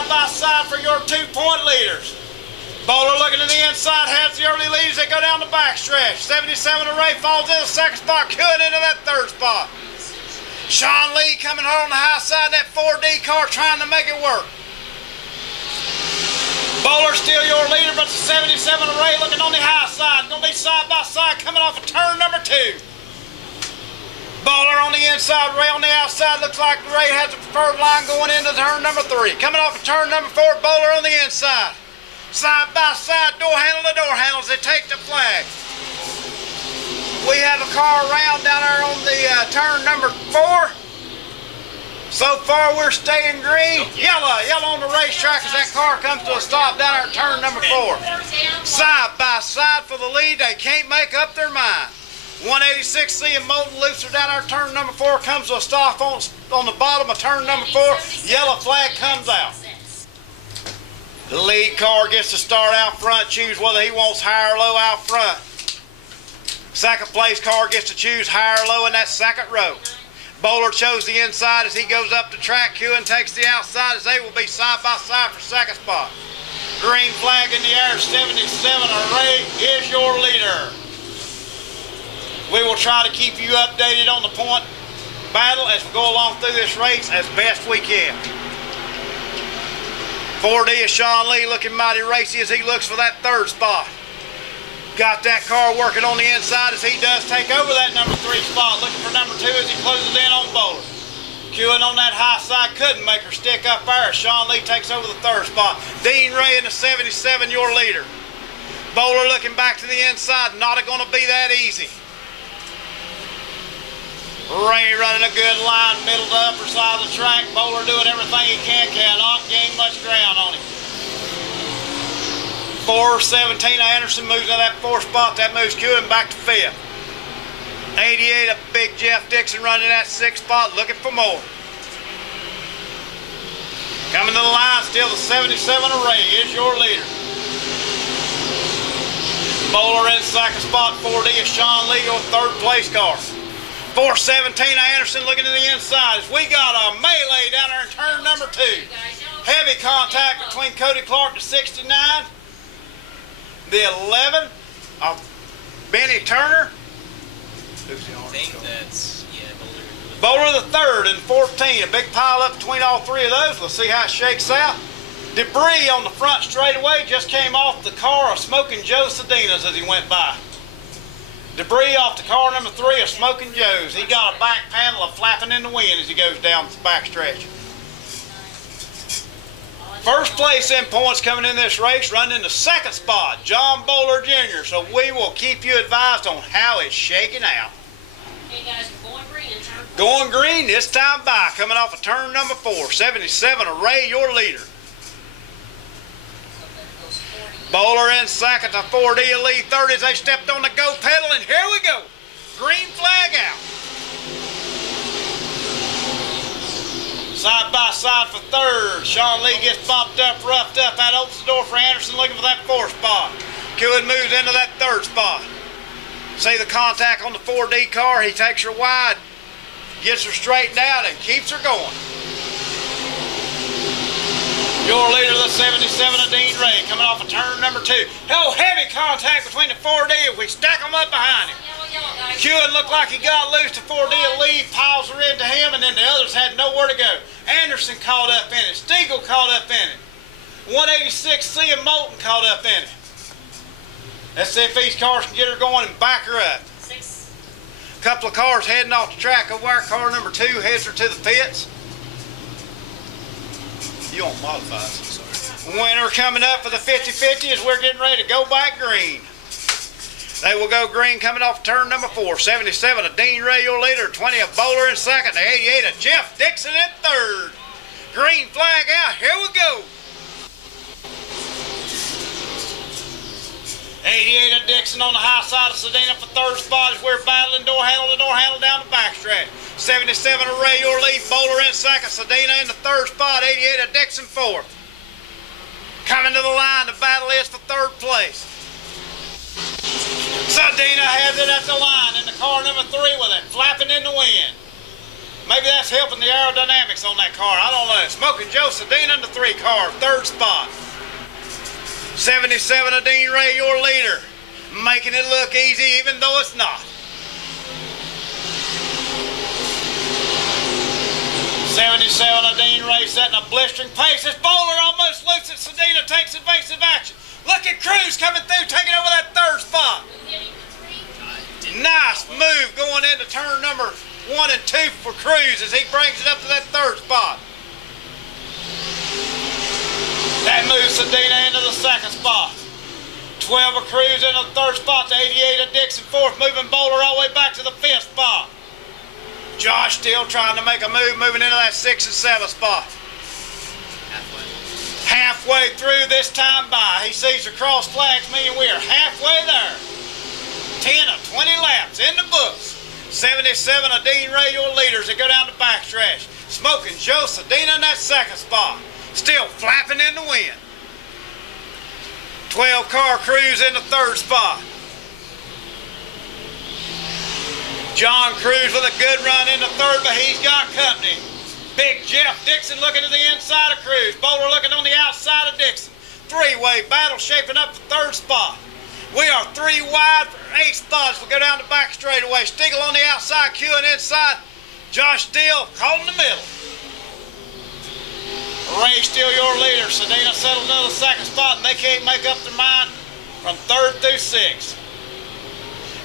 side by side for your 2-point leaders. Bowler looking to the inside, has the early leads. They go down the backstretch. 77 Array falls in the second spot, Kuhn into that third spot. Sean Lee coming hard on the high side, that 4D car trying to make it work. Bowler still your leader, but the 77 Array looking on the high side. Going to be side by side coming off of turn number 2. Bowler on the inside, Ray on the outside. Looks like Ray has the preferred line going into turn number 3. Coming off of turn number 4, Bowler on the inside. Side by side, door handle to door handle as they take the flag. We have a car around down there on the turn number 4. So far we're staying green. Yellow on the racetrack as that car comes to a stop down there at turn number 4. Side by side for the lead. They can't make up their mind. 186C and Molten Looser down there, turn number 4 comes to a stop on the bottom of turn number 4. Yellow flag comes out. The lead car gets to start out front, choose whether he wants high or low out front. Second place car gets to choose high or low in that second row. Bowler chose the inside as he goes up the track. Kuhn takes the outside as they will be side by side for second spot. Green flag in the air, 77 Array is your leader. We will try to keep you updated on the point battle as we go along through this race as best we can. 4D is Sean Lee looking mighty racy as he looks for that third spot. Got that car working on the inside as he does take over that number 3 spot, looking for number 2 as he closes in on Bowler. Queuing on that high side, couldn't make her stick up there as Sean Lee takes over the third spot. Dean Ray in the 77, your leader. Bowler looking back to the inside, not going to be that easy. Ray running a good line, middle to upper side of the track. Bowler doing everything he can, cannot gain much ground on him. 417 Anderson moves into that 4th spot. That moves Kuhn back to 5th. 88 of Big Jeff Dixon running that 6th spot, looking for more. Coming to the line, still the 77 Array is your leader. Bowler in 2nd spot, 4D is Sean Lee, your 3rd place car. 417 Anderson looking to the inside as we got a melee down there in turn number 2. Heavy contact between Cody Clark, the 69, the 11 of Benny Turner. I think that's, Bowler the 3rd and 14. A big pile up between all 3 of those. Let's see how it shakes out. Debris on the front straightaway just came off the car of Smoking Joe Sedena's as he went by. Debris off the car number 3 of Smoking Joe's. He got a back panel of flapping in the wind as he goes down the backstretch. First place in points coming in this race, running in the 2nd spot, John Bowler Jr. So we will keep you advised on how it's shaking out. Hey guys, going green. Going green this time by, coming off of turn number 4. 77 Array, your leader. Bowler in 2nd to 4D Elite 30 as they stepped on the go pedal, and here we go. Green flag out. Side by side for 3rd. Sean Lee gets bumped up, roughed up. That opens the door for Anderson looking for that 4th spot. Kuhn moves into that 3rd spot. See the contact on the 4D car. He takes her wide, gets her straightened out, and keeps her going. Your leader, the 77 of Dean Ray, coming off of turn number 2. Oh, heavy contact between the 4D as we stack them up behind him. Kuhn looked like he got loose to 4D. Lee piles her into him, and then the others had nowhere to go. Anderson caught up in it. Stiegel caught up in it. 186C and Moulton caught up in it. Let's see if these cars can get her going and back her up. A couple of cars heading off the track over there. Car number 2 heads her to the pits. You won't modify this, sorry. Winner coming up for the 50-50 as we're getting ready to go back green. They will go green coming off turn number 4. 77 of Dean Ray, your leader. 20 of Bowler in 2nd. 88 of Jeff Dixon in 3rd. Green flag out. Here we go. 88 of Dixon on the high side of Sedena for 3rd spot as we're battling door handle to door handle down the backstretch. 77 of Ray, your lead. Bowler in 2nd. Sedena in the 3rd spot. 88 of Dixon 4th. Coming to the line, the battle is for 3rd place. Sedena has it at the line in the car number 3 with it flapping in the wind. Maybe that's helping the aerodynamics on that car. I don't know. Smoking Joe Sedina in the 3 car, 3rd spot. 77 of Dean Ray, your leader. Making it look easy even though it's not. 77 of Dean Ray setting a blistering pace. This bowler almost loops it. Sedina takes evasive action. Look at Cruz coming through, taking over that 3rd spot. Nice move going into turn number 1 and 2 for Cruz as he brings it up to that 3rd spot. That moves Sedina into the 2nd spot. 12 of Cruz into the 3rd spot to 88 of Dixon 4th, moving bowler all the way back to the 5th spot. Josh still trying to make a move, moving into that 6th and 7th spot. Halfway through this time by. He sees the cross flags, meaning we are halfway there. 10 of 20 laps in the books. 77 of Dean Ray, your leaders, that go down the backstretch. Smoking Joe Sedina in that 2nd spot. Still flapping in the wind. 12 car Cruz in the 3rd spot. John Cruz with a good run in the 3rd, but he's got company. Big Jeff Dixon looking to the inside of Cruz. Bowler looking on the outside of Dixon. 3-way battle shaping up the 3rd spot. We are 3 wide for 8 spots. We'll go down the back straightaway. Stigl on the outside, queuing inside. Josh Steele caught in the middle. Ray Steele, your leader. Sedina settled into the 2nd spot, and they can't make up their mind from 3rd through 6th.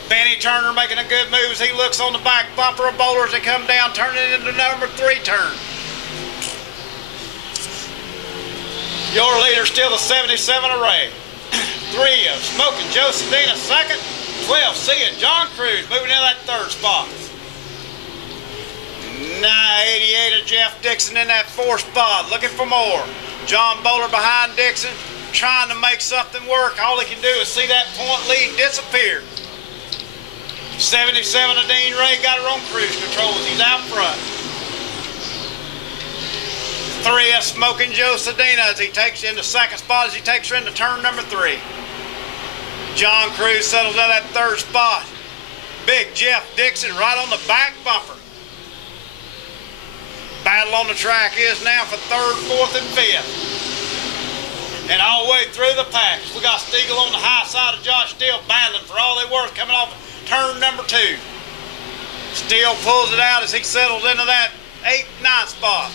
Benny Turner making a good move as he looks on the back bumper of bowlers that come down, turning it into number 3 turn. Your leader still the 77 of Ray. 3 of Smoking Joe Sedina 2nd. 12C of John Cruz moving into that 3rd spot. 88 of Jeff Dixon in that 4th spot, looking for more. John Bowler behind Dixon, trying to make something work. All he can do is see that point lead disappear. 77 of Dean Ray got her on cruise control as he's out front. 3 of Smoking Joe Sedina as he takes in the 2nd spot as he takes her into turn number 3. John Cruz settles in that 3rd spot. Big Jeff Dixon right on the back bumper. Battle on the track is now for 3rd, 4th, and 5th. And all the way through the package, we got Stigl on the high side of Josh Steele battling for all they're worth coming off turn number 2. Steele pulls it out as he settles into that 8th, 9th spot.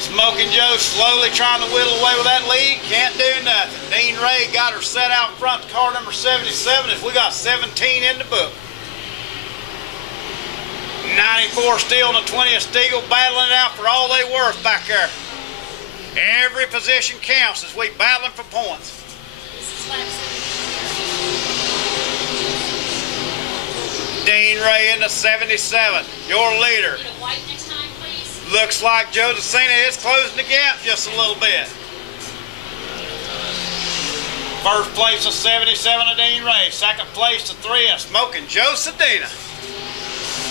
Smoking Joe slowly trying to whittle away with that lead. Can't do nothing. Dean Ray got her set out front to car number 77 as we got 17 in the book. 94 Steele and the 20 of Stigl battling it out for all they worth back there. Every position counts as we battling for points. Dean Ray in the 77, your leader. Looks like Joe DeCina is closing the gap just a little bit. 1st place of 77 of Dean Ray. 2nd place to 3 of Smoking Joe Sedina.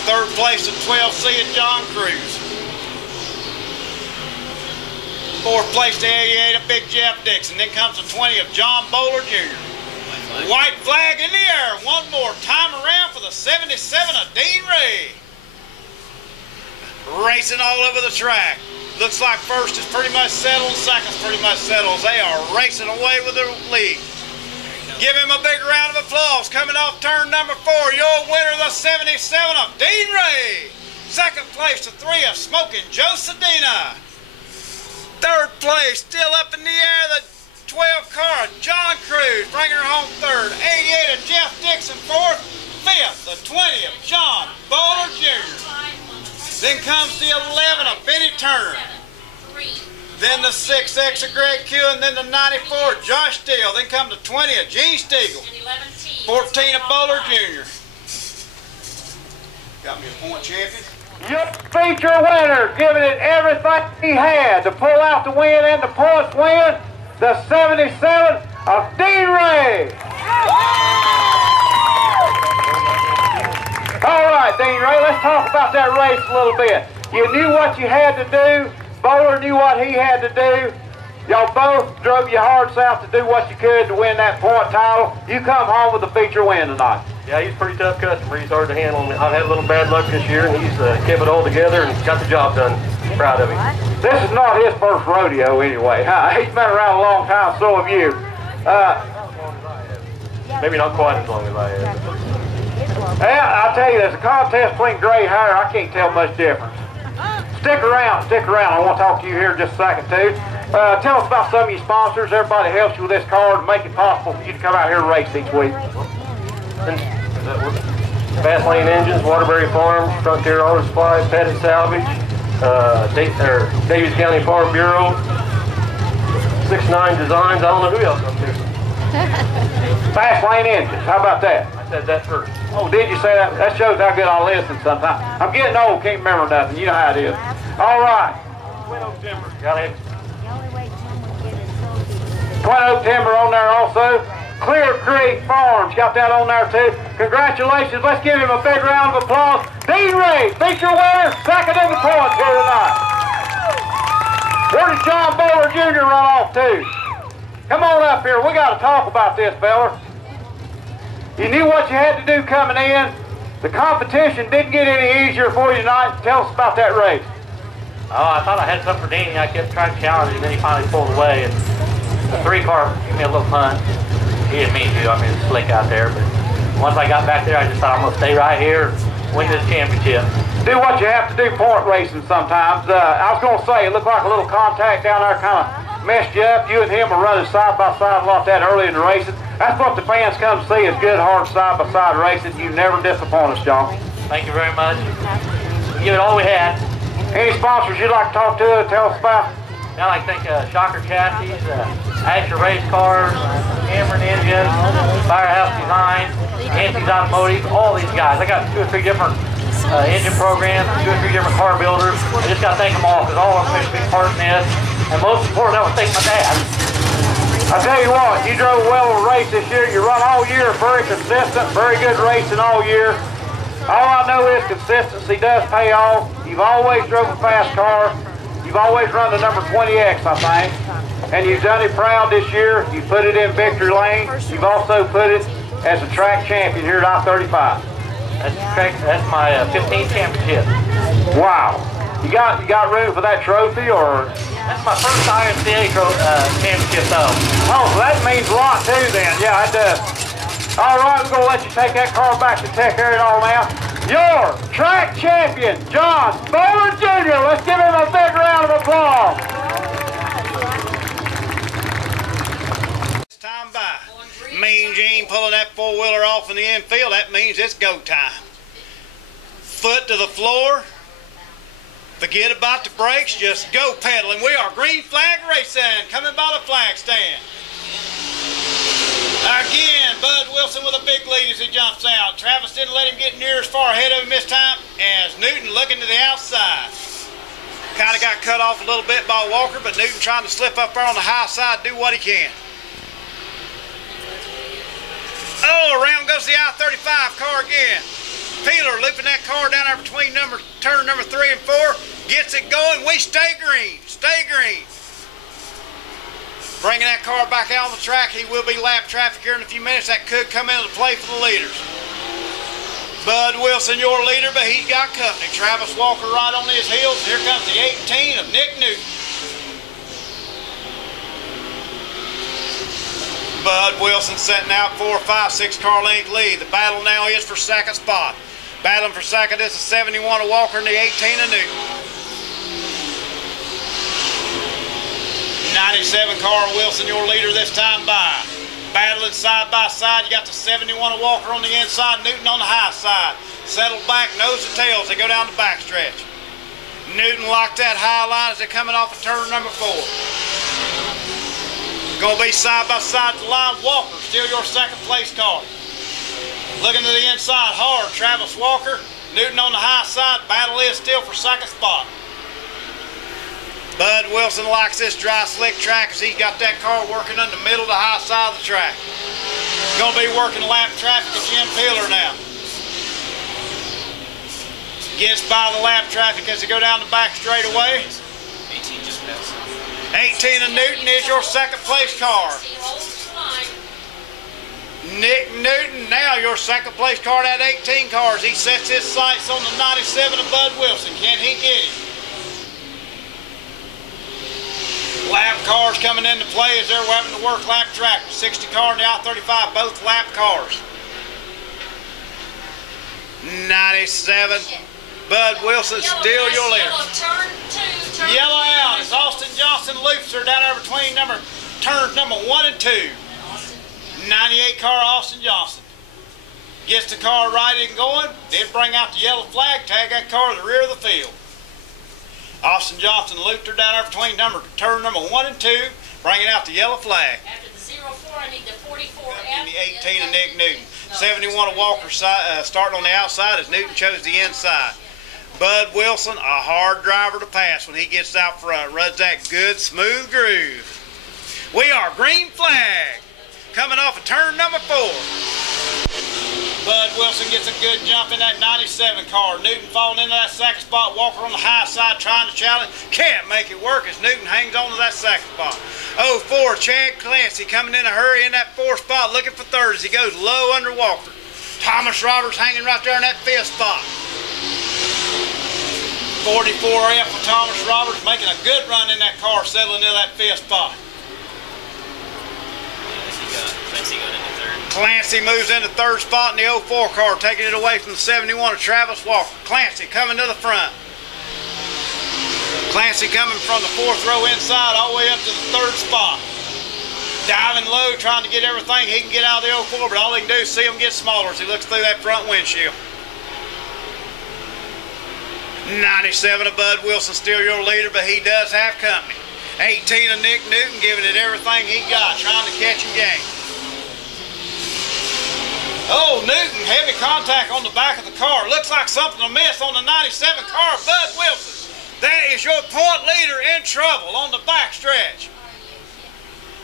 3rd place to 12C of John Cruz. 4th place to 88 of Big Jeff Dixon. Then comes the 20 of John Bowler Jr. White flag in the air. One more time around for the 77 of Dean Ray. Racing all over the track. Looks like 1st is pretty much settled, 2nd's pretty much settled. They are racing away with the lead. Give him a big round of applause. Coming off turn number 4, your winner, the 77 of Dean Ray. 2nd place to 3 of Smoking Joe Sedina. 3rd place, still up in the air, the 12 car, John Cruz, bringing her home 3rd. 88 of Jeff Dixon, 4th. 5th, the 20 of John Bowler Jr. Then comes the 11 of Benny Turner. Then the 6X of Greg Q, and then the 94 Josh Steele. Then come the 20 of Gene Stigl. 14 of Bowler Jr. Got me a point champion. Your feature winner, giving it everything he had to pull out the win and the points win, the 77 of Dean Ray. All right, Dean Ray, let's talk about that race a little bit. You knew what you had to do. Bowler knew what he had to do. Y'all both drove your hearts out to do what you could to win that point title. You come home with a feature win tonight. Yeah, he's a pretty tough customer. He's hard to handle. I've had a little bad luck this year, and he's kept it all together and got the job done. Proud of him. This is not his first rodeo anyway. He's been around a long time, so have you. Maybe not quite as long as I have. Yeah, I'll tell you, there's a contest between gray hair. I can't tell much difference. Stick around, stick around. I want to talk to you here in just a second, too. Tell us about some of your sponsors. Everybody helps you with this card and make it possible for you to come out here and race each week. Fast Lane Engines, Waterbury Farms, Frontier Auto Supply, Pettit Salvage, Davies County Farm Bureau, 6'9" Designs. I don't know who else I'm missing. Fast Lane Engines, how about that? I said that first. Oh, did you say that? That shows how good I listen sometimes. I'm getting old, can't remember nothing. You know how it is. All right. Twin Oak Timber. Got it. Twin Oak Timber on there also. Clear Creek Farms, got that on there too. Congratulations. Let's give him a big round of applause. Dean Ray, feature winner, second in the points here tonight. Where did John Bowler Jr. run off to? Come on up here. We got to talk about this, fella. You knew what you had to do coming in. The competition didn't get any easier for you tonight. Tell us about that race. Oh, I thought I had something for Danny. I kept trying to challenge him, and then he finally pulled away. And the 3-car gave me a little punt. He didn't mean to. I mean, it's slick out there. But once I got back there, I just thought I'm going to stay right here and win this championship. Do what you have to do point racing sometimes. I was going to say, it looked like a little contact down there kind of messed you up. You and him were running side by side a lot that early in the racing. That's what the fans come to see is good, hard side by side racing. You never disappoint us, John. Thank you very much. We give it all we had. Any sponsors you'd like to talk to? Tell us about? I'd like to thank Shocker Chassis, Asher Race Cars, Cameron Engines, Firehouse Design, Nancy's Automotive, all these guys. I got 2 or 3 different engine programs, 2 or 3 different car builders. I just got to thank them all because all of them made a big part in this. And most important, I want to thank my dad. I tell you what, you drove well of a race this year. You run all year, very consistent, very good racing all year. All I know is consistency does pay off. You've always drove a fast car. You've always run the number 20X, I think. And you've done it proud this year. You put it in victory lane. You've also put it as a track champion here at I-35. That's my 15th championship. Wow. You got room for that trophy, or? That's my first IMCA championship, though. Oh, so that means a lot too, then. Yeah, it does. All right, we're gonna let you take that car back to Tech Area all now. Your track champion, John Bowler Jr. Let's give him a big round of applause. Time by. Mean Gene pulling that 4-wheeler off in the infield. That means it's go time. Foot to the floor. Forget about the brakes. Just go pedaling. We are Green Flag Racing coming by the flag stand. Again, Bud Wilson with a big lead as he jumps out. Travis didn't let him get near as far ahead of him this time as Newton looking to the outside. Kind of got cut off a little bit by Walker, but Newton trying to slip up there on the high side, do what he can. Oh, around goes the I-35 car again. Peeler looping that car down there between turn number 3 and 4. Gets it going. We stay green. Stay green. Bringing that car back out on the track. He will be lap traffic here in a few minutes. That could come into play for the leaders. Bud Wilson, your leader, but he's got company. Travis Walker right on his heels. Here comes the 18 of Nick Newton. Bud Wilson setting out 4, 5, 6 car length lead. The battle now is for second spot. Battling for second is the 71 of Walker and the 18 of Newton. 97 car Wilson, your leader this time by. Battling side by side, you got the 71 of Walker on the inside, Newton on the high side. Settle back, nose to tail as they go down the backstretch. Newton locked that high line as they're coming off of turn number 4. Gonna be side by side to the line. Walker, still your second place car. Looking to the inside hard, Travis Walker. Newton on the high side, battle is still for second spot. Bud Wilson likes this dry slick track as he's got that car working in the middle to high side of the track. Gonna be working lap traffic at Jim Peeler now. Gets by the lap traffic as they go down the back straightaway. 18 just passed. 18 of Newton is your second place car. Nick Newton, now your second place car at 18 cars. He sets his sights on the 97 of Bud Wilson. Can he get him? Lap cars coming into play as they're having to work lap track. 60 car and the I-35, both lap cars. 97, Bud Wilson, still your leader. Yellow out as Austin Johnson loops her down there between turns number 1 and 2. 98 car Austin Johnson gets the car righted and going, then bring out the yellow flag, tag that car to the rear of the field. Austin Johnson looped her down there between turn number 1 and 2, bringing out the yellow flag. After the 04, I need the 44. And the 18 of Nick Newton. 71 of Walker starting on the outside as Newton chose the inside. Bud Wilson, a hard driver to pass when he gets out front. Runs that good, smooth groove. We are green flag. Coming off of turn number 4. Bud Wilson gets a good jump in that 97 car. Newton falling into that second spot. Walker on the high side trying to challenge. Can't make it work as Newton hangs on to that second spot. 04, Chad Clancy coming in a hurry in that 4th spot, looking for 3rd as he goes low under Walker. Thomas Roberts hanging right there in that 5th spot. 44F for Thomas Roberts making a good run in that car, settling into that 5th spot. Clancy moves into 3rd spot in the 04 car, taking it away from the 71 of Travis Walker. Clancy coming to the front. Clancy coming from the 4th row inside all the way up to the 3rd spot. Diving low, trying to get everything he can get out of the 04, but all he can do is see him get smaller as he looks through that front windshield. 97 of Bud Wilson, still your leader, but he does have company. 18 of Nick Newton giving it everything he got, trying to catch and gain. Oh, Newton, heavy contact on the back of the car. Looks like something amiss on the 97 car of Bud Wilson. That is your point leader in trouble on the back stretch.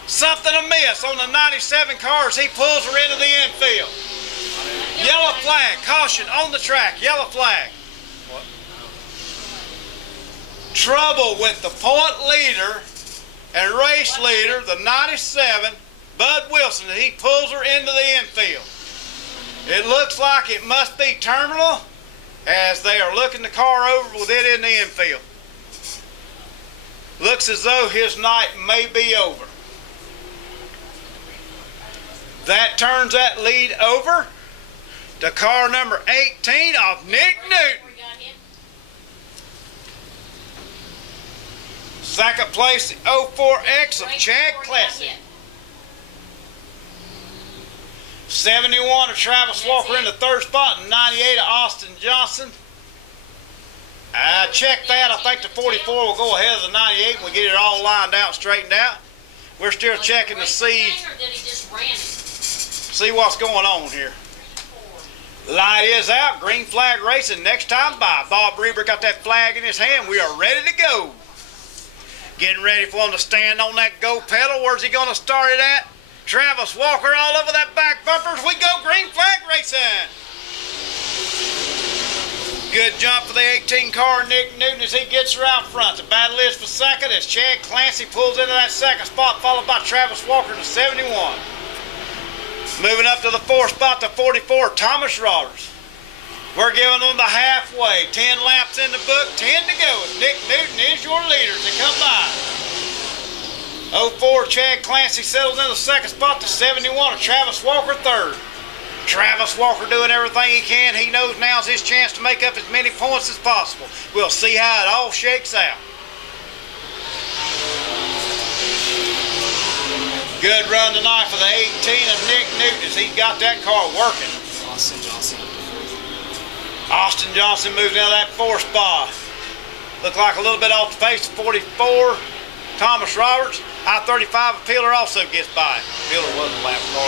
Something amiss on the 97 car as he pulls her into the infield. Yellow flag, caution on the track, yellow flag. What? Trouble with the point leader and race leader, the 97, Bud Wilson, he pulls her into the infield. It looks like it must be terminal as they are looking the car over with it in the infield. Looks as though his night may be over. That turns that lead over to car number 18 of Nick Newton. Second place, the 04X of Chad Clancy. 71 of Travis Walker in the 3rd spot, and 98 of Austin Johnson. I checked that. I think the 44 will go ahead of the 98 when we get it all lined out, straightened out. We're still checking to see what's going on here. Light is out. Green flag racing. Next time by. Bob Reber got that flag in his hand. We are ready to go. Getting ready for him to stand on that go pedal. Where's he going to start it at? Travis Walker all over that back bumper as we go green flag racing. Good jump for the 18 car, Nick Newton, as he gets her out front. The battle is for second as Chad Clancy pulls into that second spot, followed by Travis Walker to 71. Moving up to the 4th spot, the 44, Thomas Roberts. We're giving them the halfway. 10 laps in the book, 10 to go. Nick Newton is your leader as they come by. 04, Chad Clancy settles in the second spot to 71 of Travis Walker 3rd. Travis Walker doing everything he can. He knows now's his chance to make up as many points as possible. We'll see how it all shakes out. Good run tonight for the 18 of Nick Newton as he got that car working. Austin Johnson up to 4th. Austin Johnson moved into that 4th spot. Looked like a little bit off the face of 44. Thomas Roberts. I-35 Pillar also gets by. Pillar was a lap car.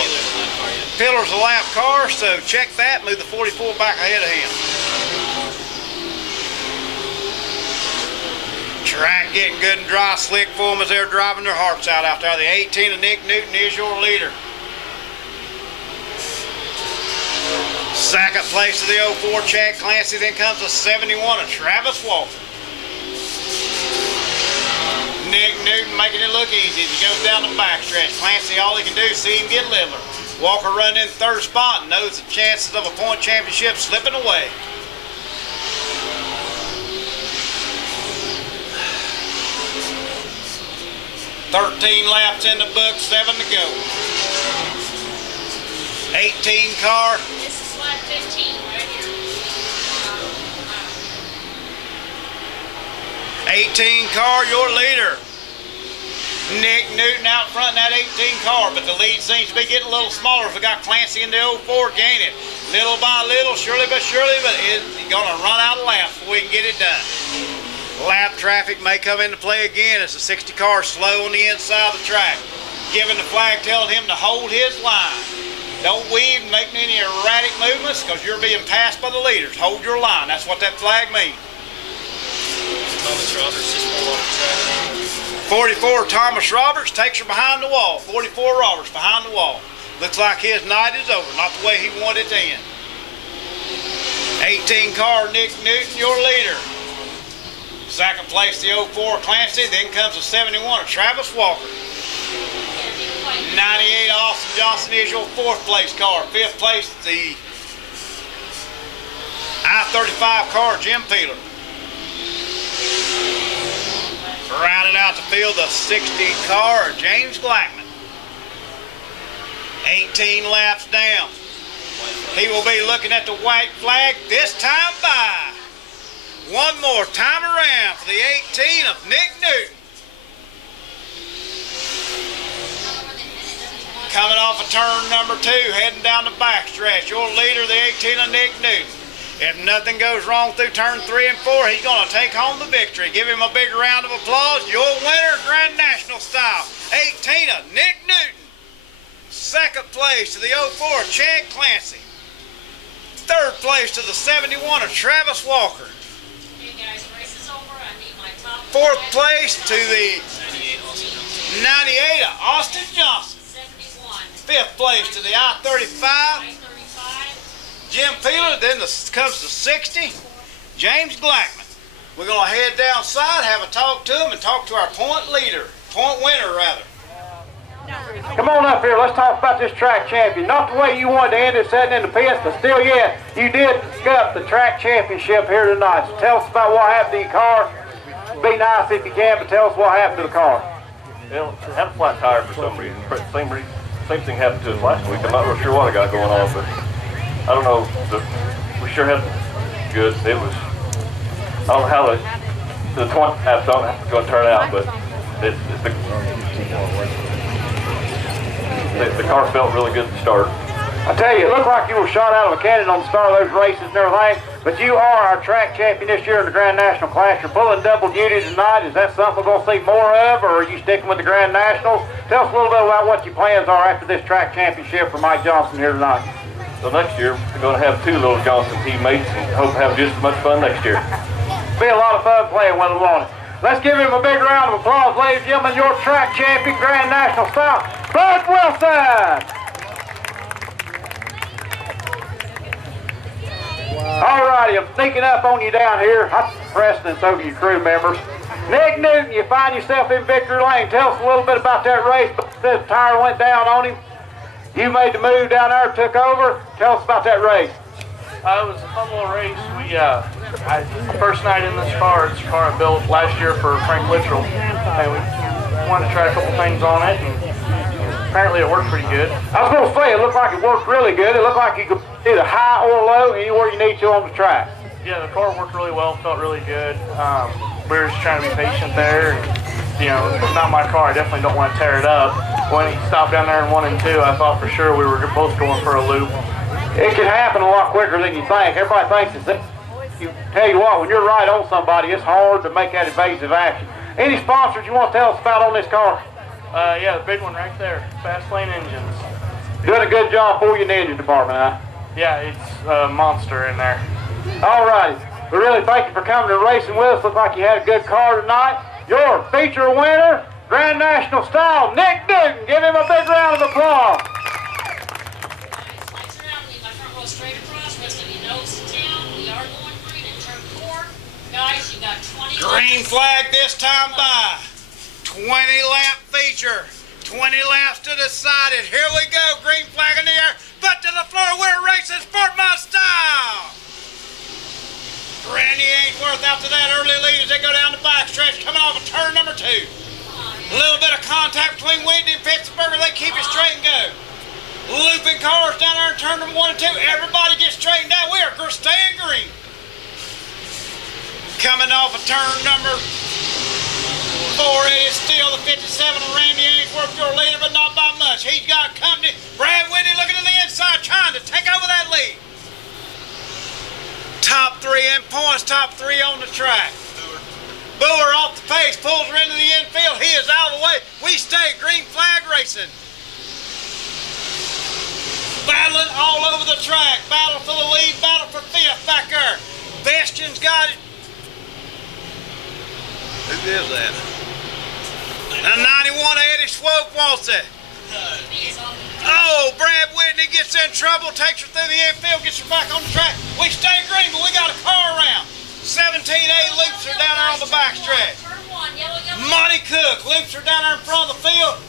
Pillar's a lap car, so check that. Move the 44 back ahead of him. Track getting good and dry, slick for them as they're driving their hearts out there. The 18 of Nick Newton is your leader. Second place to the 04 Chad Clancy, then comes the 71 of Travis Walker. Nick Newton making it look easy as he goes down the backstretch. Clancy, all he can do is see him get leveler. Walker running in third spot and knows the chances of a point championship slipping away. "13 laps in the book, 7 to go. 18 car. This is lap 15 right here. 18 car, your leader. Nick Newton out front in that 18 car, but the lead seems to be getting a little smaller. We got Clancy in the 04 gaining. Little by little, surely but surely, but it's going to run out of laps before we can get it done. Lap traffic may come into play again as the 60 car slow on the inside of the track. Giving the flag, telling him to hold his line. Don't weave and make any erratic movements because you're being passed by the leaders. Hold your line. That's what that flag means. Thomas Roberts just pulled off the track. 44 Thomas Roberts takes her behind the wall. 44 Roberts behind the wall. Looks like his night is over, not the way he wanted it to end. 18 car Nick Newton, your leader. Second place the 04 Clancy, then comes the 71 of Travis Walker. 98 Austin Johnson is your fourth place car. Fifth place the I-35 car Jim Peeler. Rounding out the field, the 60 car, James Glackman. 18 laps down. He will be looking at the white flag this time by. One more time around for the 18 of Nick Newton. Coming off of turn number 2, heading down the backstretch. Your leader, the 18 of Nick Newton. If nothing goes wrong through turn 3 and 4, he's going to take home the victory. Give him a big round of applause. Your winner, Grand National style, 18 of Nick Newton. Second place to the 04 Chad Clancy. Third place to the 71 of Travis Walker. Hey guys, race is over. I need my top. Fourth place to the 98 of Austin Johnson. 71. Fifth place to the I-35. Jim Peeler, then comes to 60, James Glackman. We're going to head downside, have a talk to him, and talk to our point winner rather. Come on up here, let's talk about this track champion. Not the way you wanted to end it sitting in the pits, but still yet, you did scuff the track championship here tonight. So tell us about what happened to your car. Be nice if you can, but tell us what happened to the car. Well, I had a flat tire for some reason. Same thing happened to us last week. I'm not real sure what I got going on, but I don't know. We sure had good. It was. I don't know how the 20 laps are going to turn out, but the car felt really good to start. I tell you, it looked like you were shot out of a cannon on the start of those races and everything, but you are our track champion this year in the Grand National class. You're pulling double duty tonight. Is that something we're going to see more of, or are you sticking with the Grand Nationals? Tell us a little bit about what your plans are after this track championship for Mike Johnson here tonight. So next year, we're going to have 2 little Johnson teammates and hope to have just as much fun next year. Be a lot of fun playing with them on it. Let's give him a big round of applause, ladies and gentlemen, your track champion, Grand National style, Bud Wilson! Alrighty, I'm sneaking up on you down here. I'm precedence over your crew members. Nick Newton, you find yourself in victory lane. Tell us a little bit about that race. The tire went down on him. You made the move down there, took over. Tell us about that race. It was a fun little race. First night in this car, it's a car I built last year for Frank Littrell. And we wanted to try a couple things on it, and apparently it worked pretty good. I was going to say, it looked like it worked really good. It looked like you could either high or low anywhere you need to on the track. Yeah, the car worked really well, felt really good. We were just trying to be patient there. And, you know, it's not my car. I definitely don't want to tear it up. When he stopped down there in 1 and 2, I thought for sure we were both going for a loop. It can happen a lot quicker than you think. Everybody thinks it's it. Tell you what, when you're right on somebody, it's hard to make that evasive action. Any sponsors you want to tell us about on this car? Yeah, the big one right there, Fast Lane Engines. Doing a good job for you in the engine department, huh? Yeah, it's a monster in there. All righty. We really thank you for coming and racing with us. Looks like you had a good car tonight. Your feature winner, Grand National style, Nick Newton. Give him a big round of applause. Lights are out. Leave my front row straight across. Rest of you nose to town. We are going green in turn 4. Guys, you got 20 Green laps. flag this time by. 20 lap feature. 20 laps to decided. Here we go. Green flag in the air. Foot to the floor. We're racing Sportman style. Randy Ainsworth out to that early lead as they go down the backstretch, coming off of turn number 2. A little bit of contact between Whitney and Pittsburgh. They keep it straight and go. Looping cars down there in turn number 1 and 2. Everybody gets straightened out. We are staying green. Coming off of turn number 4, it is still the 57 of Randy Ainsworth, your leader, but not by much. He's got company. Brad Whitney looking to the inside, trying to take over that lead. Top 3 in points, top 3 on the track. Boer off the pace, pulls her into the infield. He is out of the way. We stay green flag racing. Battling all over the track. Battle for the lead, battle for 5th back there. Bastion's got it. Who is that? And 91 Eddie Swope wants it. Oh, Brad Whitney gets in trouble, takes her through the infield, gets her back on the track. We stay green, but we got a car around. 17A loops her down there on the backstretch. Monty Cook loops her down there in front of the field.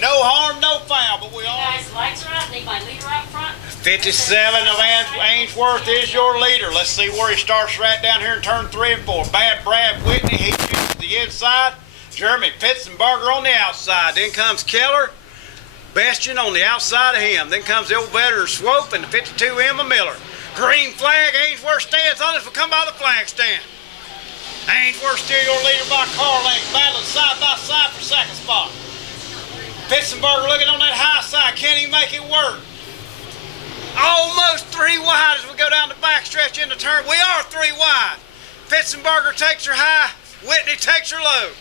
No harm, no foul, but we all... Guys, lights are out. Need my leader out front. 57 of Ainsworth is your leader. Let's see where he starts right down here in turn 3 and 4. Bad Brad Whitney, he shoots to the inside. Jeremy Pitzenberger on the outside. Then comes Keller. Bastion on the outside of him. Then comes the old veteran Swope and the 52 Emma Miller. Green flag, Ainsworth stands on us. We'll come by the flag stand. Ainsworth still your leader by car length, battling side by side for second spot. Pitzenberger looking on that high side. Can he make it work? Almost 3 wide as we go down the backstretch into turn. We are 3 wide. Pitzenberger takes her high. Whitney takes her low.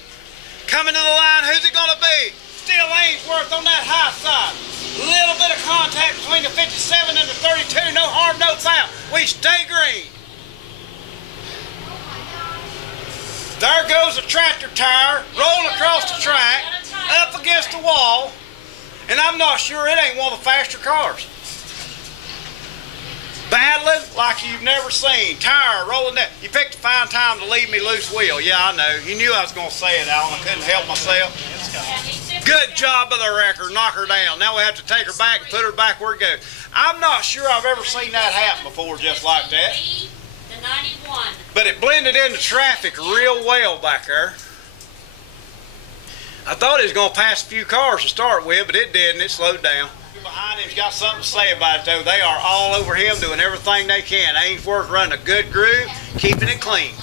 Coming to the line, who's it going to be? Still Ainsworth on that high side. Little bit of contact between the 57 and the 32. No harm, no foul. We stay green. There goes a tractor tire, rolling across the track, up against the wall, and I'm not sure it ain't one of the faster cars. Battling like you've never seen. Tire rolling that. You picked a fine time to leave me loose wheel. Yeah, I know. You knew I was going to say it, Alan. I couldn't help myself. Good job of the wrecker. Knock her down. Now we have to take her back and put her back where it goes. I'm not sure I've ever seen that happen before just like that. The 91. But it blended into traffic real well back there. I thought it was going to pass a few cars to start with, but it didn't. It slowed down. Behind him's got something to say about it, though. They are all over him doing everything they can. Ainsworth running a good groove, keeping it clean.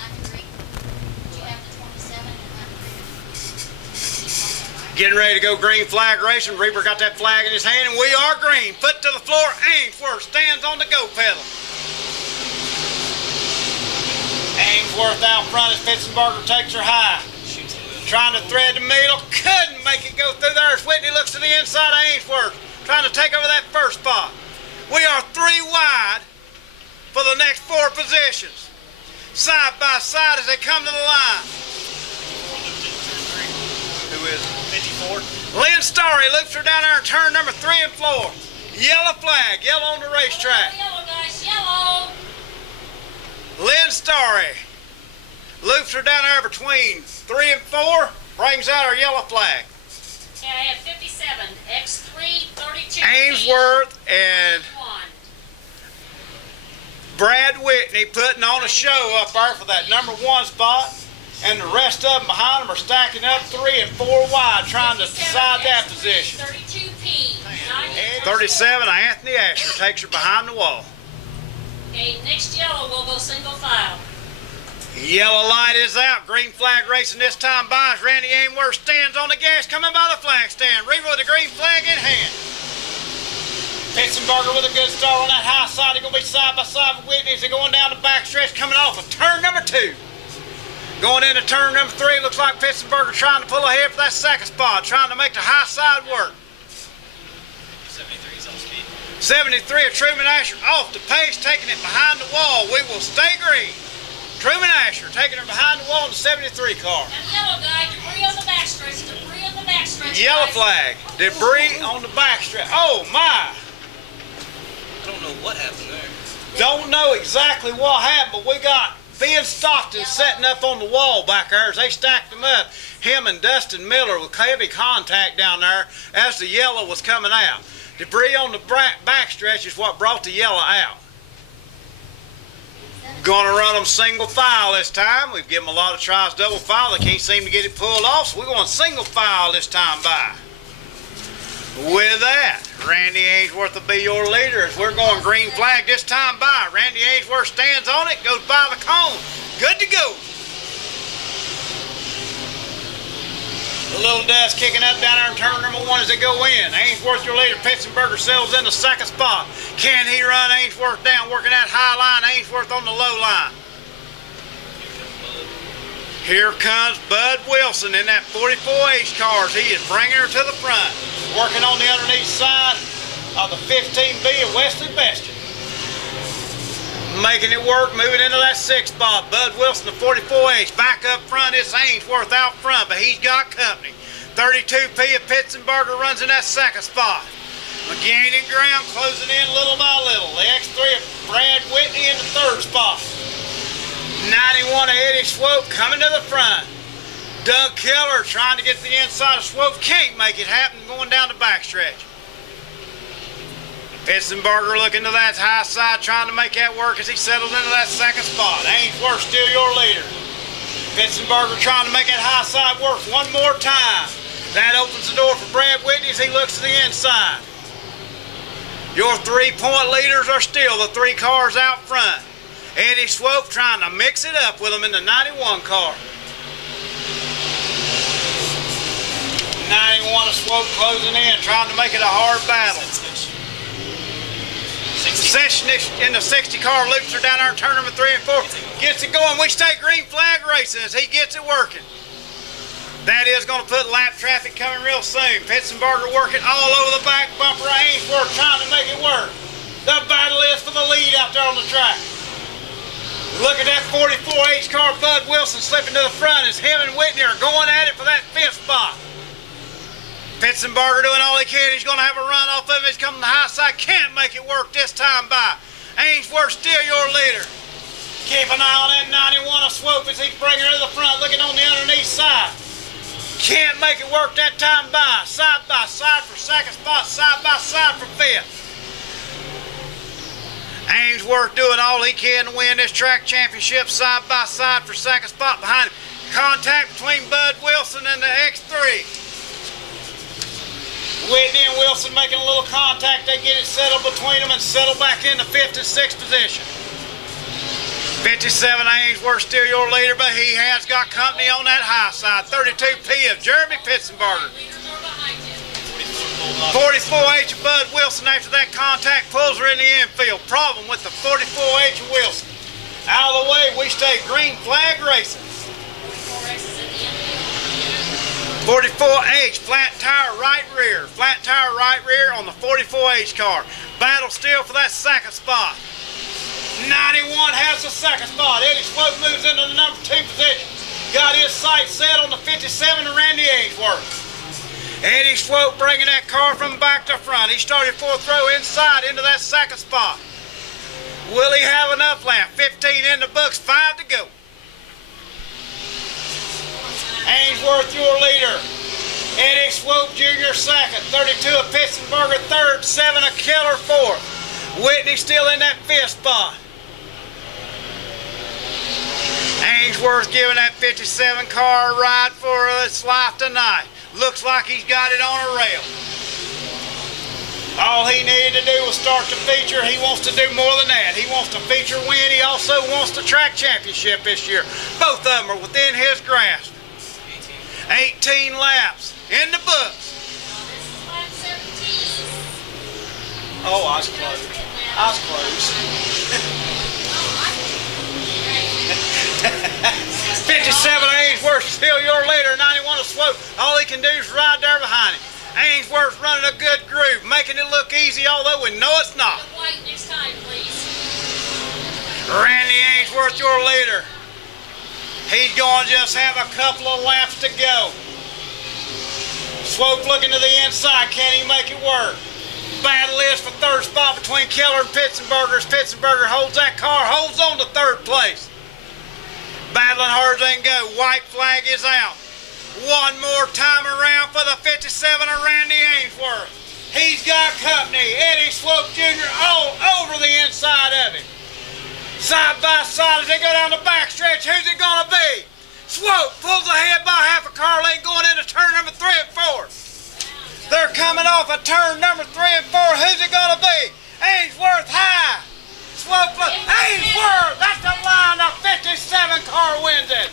Getting ready to go green flag racing. Reaper got that flag in his hand, and we are green. Foot to the floor. Ainsworth stands on the go pedal. Ainsworth out front as Pitzenberger takes her high. Trying to thread the middle. Couldn't make it go through there as Whitney looks to the inside of Ainsworth. Trying to take over that first spot. We are 3 wide for the next 4 positions. Side by side as they come to the line. Who is it? 54. Lynn Starry loops her down there in turn number 3 and 4. Yellow flag, yellow on the racetrack. Yellow, guys, yellow. Lynn Starry loops her down there between 3 and 4. Brings out our yellow flag. Yeah, I have 57, X3, 32. Ainsworth and Brad Whitney putting on a show up there for that number 1 spot, and the rest of them behind them are stacking up 3 and 4 wide, trying to decide that position. 32P. 37, Anthony Asher takes her behind the wall. Okay, next yellow will go single file. Yellow light is out. Green flag racing this time by as Randy Ainsworth stands on the gas, coming by the flag stand. Reaver with the green flag in hand. Pitzenberger with a good start on that high side. They're going to be side by side with Whitney as they're going down the back stretch, coming off of turn number 2. Going into turn number 3, looks like Pitzenberger trying to pull ahead for that second spot, trying to make the high side work. 73 is on speed. 73 of Truman Asher off the pace, taking it behind the wall. We will stay green. Truman Asher taking her behind the wall in the 73 car. And yellow guy, debris on the backstretch, debris on the backstretch. Yellow guys. flag, debris on the backstretch. Oh my! I don't know what happened there. Don't know exactly what happened, but we got Fee and Stockton setting up on the wall back there as they stacked them up. Him and Dustin Miller with heavy contact down there as the yellow was coming out. Debris on the backstretch is what brought the yellow out. Gonna run them single file this time. We've given them a lot of tries double file. They can't seem to get it pulled off, so we're going single file this time by. With that, Randy Ainsworth will be your leader as we're going green flag this time by. Randy Ainsworth stands on it, goes by the cone. Good to go. A little dust kicking up down there in turn number 1 as they go in. Ainsworth, your leader. Pitzenberger settles in the second spot. Can he run Ainsworth down, working that high line, Ainsworth on the low line? Here comes Bud Wilson in that 44H cars. He is bringing her to the front, working on the underneath side of the 15B of Wesley Bestion. Making it work, moving into that 6th spot. Bud Wilson, the 44H. Back up front, it's Ainsworth out front, but he's got company. 32P of Pitzenberger runs in that 2nd spot. Gaining ground, closing in little by little. The X3 of Brad Whitney in the 3rd spot. 91 of Eddie Swope coming to the front. Doug Keller trying to get to the inside of Swope. Can't make it happen going down the backstretch. Pitzenberger looking to that high side, trying to make that work as he settles into that 2nd spot. Ainsworth still your leader. Pitzenberger trying to make that high side work one more time. That opens the door for Brad Whitney as he looks to the inside. Your 3-point leaders are still the 3 cars out front. Eddie Swope trying to mix it up with them in the 91 car. 91 of Swope closing in, trying to make it a hard battle. Sessionist in the 60 car loops are down there in turn number 3 and 4. Gets it going. We stay green flag racing as he gets it working. That is going to put lap traffic coming real soon. Pitzenberger working all over the back bumper. Ainsworth trying to make it work. The battle is for the lead out there on the track. Look at that 44H car. Bud Wilson slipping to the front as him and Whitney are going at it for that 5th spot. Pitzenberger doing all he can. He's going to have a run off of him. He's coming to the high side. Can't make it work this time by. Ainsworth still your leader. Keep an eye on that 91 of Swope as he's bringing her to the front, looking on the underneath side. Can't make it work that time by. Side by side for 2nd spot, side by side for 5th. Ainsworth doing all he can to win this track championship side by side for 2nd spot behind him. Contact between Bud Wilson and the X3. Whitney and Wilson making a little contact. They get it settled between them and settle back into 5th and 6th position. 57 Ainsworth still your leader, but he has got company on that high side. 32P of Jeremy Pitzenberger. 44H of Bud Wilson after that contact pulls her in the infield. Problem with the 44H of Wilson. Out of the way, we stay green flag racing. 44H, flat tire right rear. Flat tire right rear on the 44H car. Battle still for that 2nd spot. 91 has the 2nd spot. Eddie Swope moves into the number 2 position. Got his sight set on the 57 of Randy Ainsworth. Eddie Swope bringing that car from back to front. He started 4th row inside into that 2nd spot. Will he have enough lap? 15 in the books, 5 to go. Ainsworth your leader. Eddie Swope Jr. 2nd. 32 of Pitzenberger 3rd. 7 of Keller 4th. Whitney still in that 5th spot. Ainsworth giving that 57 car a ride for its life tonight. Looks like he's got it on a rail. All he needed to do was start the feature. He wants to do more than that. He wants to feature win. He also wants the track championship this year. Both of them are within his grasp. 18 laps in the books. Oh, I was close. I was close. 57 Ainsworth, still your leader. 91 of Swope. All he can do is ride there behind him. Ainsworth running a good groove, making it look easy, although we know it's not. White next time, please. Randy Ainsworth, your leader. He's going to just have a couple of laps to go. Swope looking to the inside. Can he make it work? Battle is for 3rd spot between Keller and Pitzenberger as Pitzenberger holds that car, holds on to 3rd place. Battling hard as they can go. White flag is out. One more time around for the 57 of Randy Ainsworth. He's got company. Eddie Swope Jr. all over the inside of him. Side by side as they go down the backstretch. Who's it going to be? Swope pulls ahead by half a car length going into turn number 3 and 4. They're coming off of turn number 3 and 4. Who's it going to be? Ainsworth high. Swope, Ainsworth. That's the line. The 57 car wins it.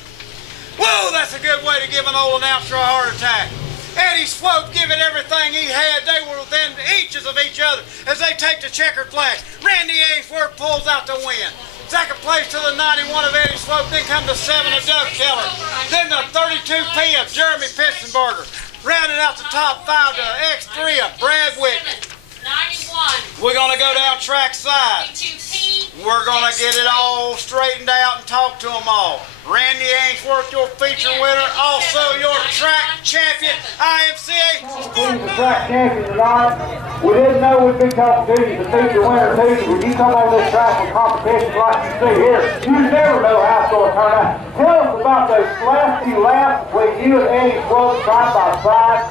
Whoa, that's a good way to give an old announcer a heart attack. Eddie Swope giving everything he had. They were within inches of each other as they take the checkered flag. Randy Ainsworth pulls out the win. Second place to the 91 of Eddie Swope. Then come the 7 of Doug Keller. Then the 32P of Jeremy Pitzenberger. Rounding out the top 5 to X3 of Brad Whitney. 91. We're going to go down track side. 32P. We're going to get it all straightened out and talk to them all. Randy Ainsworth, your feature winner, also your track champion, IMCA He's the track champion tonight. We didn't know we'd be talking to you, the feature winner too. When you come on this track with competitions like you see here, you never know how it's going to turn out. Tell us about those last few laps between you and Eddie Swope side by side,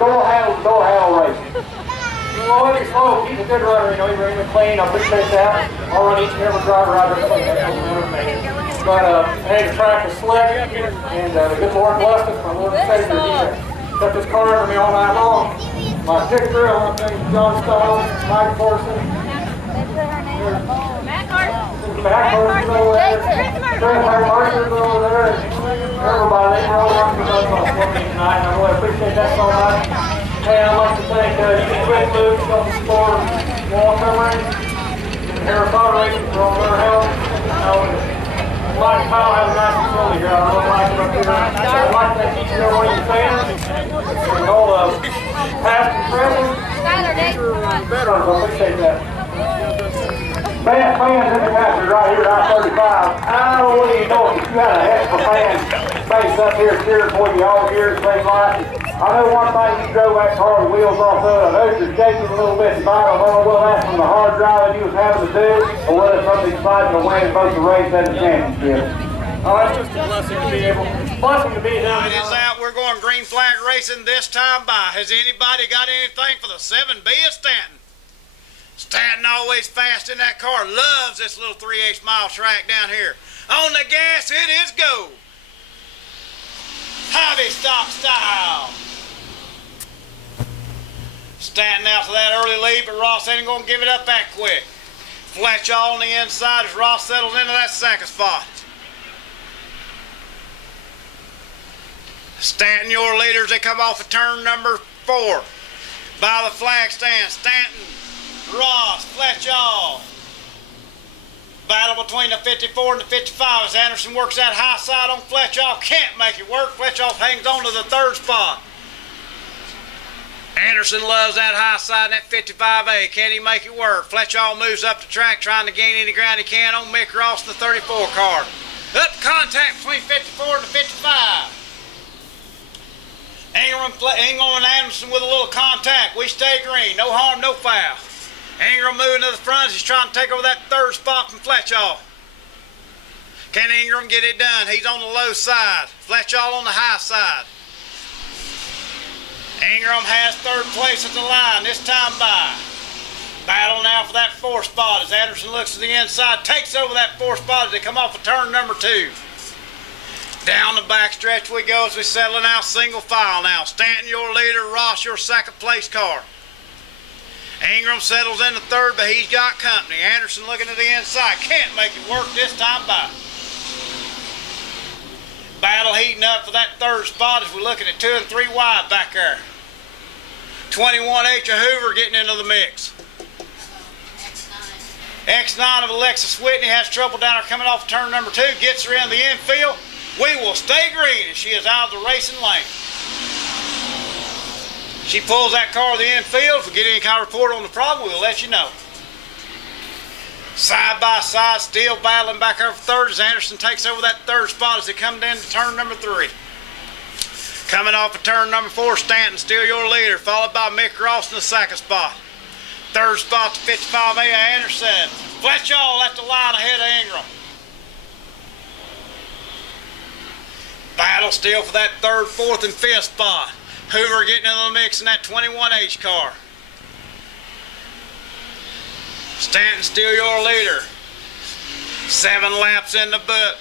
door handle racing. Well, Eddie Swope, he's a good runner, you know, he's running clean. I appreciate that. I'll run each and every driver out there clean. That's what we make. But hey, the track was slick, and the good Lord blessed us. My Lord and Savior, he kept his car under me all night long. My pick thrill, I'm thinking John Stone, Mike Forson, Matt Carson's over there, Chris Mercer's over there, everybody, they were all working with us on for me tonight, and I really appreciate that so much. Hey, I'd like to thank Quick Luke, Shelton Sport, Wall Covering, Harris Auto Racing for all their help. Mike Kyle has a nice facility here. I really like it up here. I'd like to thank each and every one of you fans. And all the past and present. Veterans, I appreciate that. Best fans in the country right here at I-35. I don't really know if you had a heck of a fan base up here cheering for you all year, it seems like. I know one thing, you drove that car, the wheels off of it. I know you're shaking a little bit tonight. I don't know whether that's from the hard driving you was having to do, or whether it's from the excitement of winning both the race and the championship. Oh, it's just a blessing to be able, down It is out. We're going green flag racing this time by. Has anybody got anything for the 7B of Stanton? Stanton always fast in that car. Loves this little 3/8 mile track down here. On the gas, it is go. Hobby stop style. Stanton out to that early lead, but Ross ain't going to give it up that quick. Fletchall on the inside as Ross settles into that second spot. Stanton, your leaders, they come off of turn number 4 by the flag stand. Stanton, Ross, Fletchall. Battle between the 54 and the 55 as Anderson works that high side on Fletchall. Can't make it work. Fletchall hangs on to the 3rd spot. Anderson loves that high side in that 55A. Can he make it work? Fletchall moves up the track trying to gain any ground he can on Mick Ross in the 34 car. Up contact between 54 and the 55. Ingram and Anderson with a little contact. We stay green. No harm, no foul. Ingram moving to the front as he's trying to take over that 3rd spot from Fletchall. Can Ingram get it done? He's on the low side. Fletchall on the high side. Ingram has 3rd place at the line, this time by. Battle now for that 4th spot as Anderson looks to the inside, takes over that 4th spot as they come off of turn number 2. Down the back stretch we go as we're settling out single file now. Stanton, your leader. Ross, your 2nd place car. Ingram settles into 3rd, but he's got company. Anderson looking to the inside. Can't make it work this time by. Battle heating up for that 3rd spot as we're looking at 2 and 3 wide back there. 21H of Hoover getting into the mix. X9 of Alexis Whitney has trouble down there coming off turn number 2. Gets her in the infield. We will stay green as she is out of the racing lane. She pulls that car to the infield. If we get any kind of report on the problem, we'll let you know. Side by side, still battling back there for 3rd as Anderson takes over that 3rd spot as they come down to turn number 3. Coming off of turn number 4, Stanton still your leader, followed by Mick Ross in the 2nd spot. 3rd spot to 55A of Anderson. Fletchall at the line ahead of Ingram. Battle still for that 3rd, 4th, and 5th spot. Hoover getting in the mix in that 21H car. Stanton still your leader. 7 laps in the book.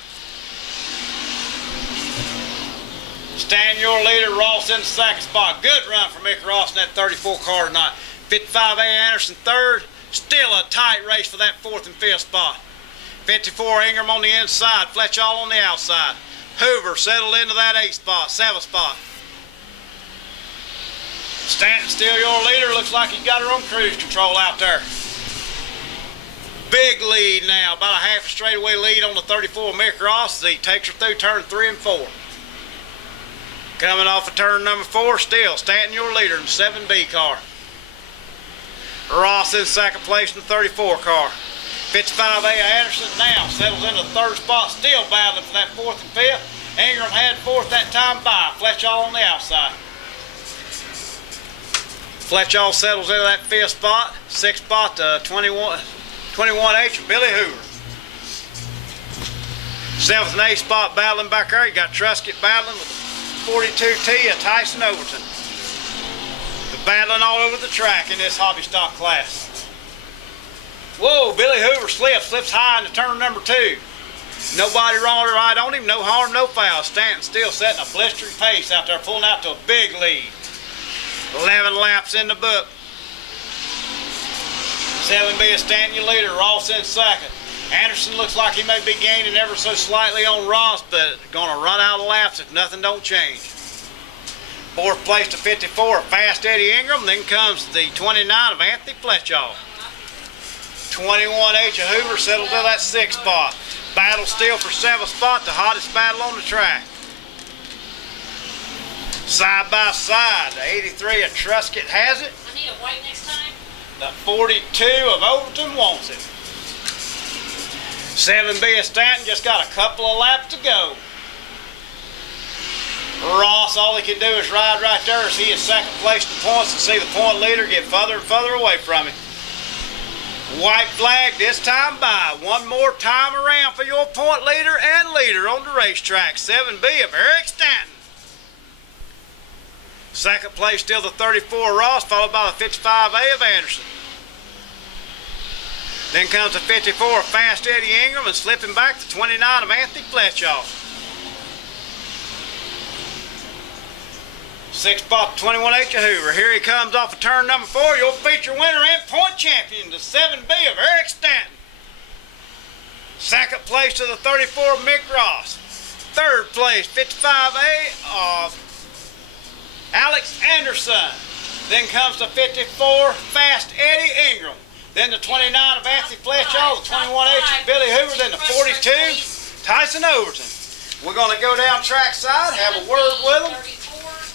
Stanton your leader, Ross in the 2nd spot. Good run for Mick Ross in that 34 car tonight. 55A Anderson 3rd. Still a tight race for that 4th and 5th spot. 54 Ingram on the inside, Fletchall on the outside. Hoover settled into that 8th spot, 7th spot. Stanton still your leader. Looks like he's got her on cruise control out there. Big lead now, about a half a straightaway lead on the 34 Mick Ross as he takes her through turn 3 and 4. Coming off of turn number 4, still Stanton your leader in the 7B car. Ross in 2nd place in the 34 car. 55A Anderson now settles into the 3rd spot, still battling for that 4th and 5th. Ingram had 4th that time by. Fletchall on the outside. Fletchall settles into that 5th spot. 6th spot to 21H of Billy Hoover. 7th and 8th spot battling back there. You got Truscott battling with 42T of Tyson Overton. They're battling all over the track in this hobby stock class. Whoa, Billy Hoover slips high into turn number 2. Nobody wrong or right on him, no harm, no foul. Stanton still setting a blistering pace out there, pulling out to a big lead. 11 laps in the book. 7B is Stanton your leader, Ross in 2nd. Anderson looks like he may be gaining ever so slightly on Ross, but gonna run out of laps if nothing don't change. 4th place to 54, Fast Eddie Ingram. Then comes the 29 of Anthony Fletchall. 21H of Hoover settled to that 6th spot. Battle still for 7th spot, the hottest battle on the track. Side by side, the 83 of Truscott has it. I need a white next time. The 42 of Overton wants it. 7B of Stanton just got a couple of laps to go. Ross, all he can do is ride right there as he is 2nd place in points and see the point leader get further and further away from him. White flag this time by. One more time around for your point leader and leader on the racetrack. 7B of Eric Stanton. 2nd place still the 34 Ross, followed by the 55A of Anderson. Then comes the 54 of Fast Eddie Ingram and slipping back the 29 of Anthony Fletchall. 6th spot, 21H of Hoover. Here he comes off of turn number 4, your feature winner and point champion, the 7B of Eric Stanton. 2nd place to the 34 Mick Ross. 3rd place, 55A of Alex Anderson. Then comes the 54 Fast Eddie Ingram. Then the 29 of Anthony Fletchall, the 21H of Billy Hoover, then the 42 Tyson Overton. We're going to go down track side, have a word with them,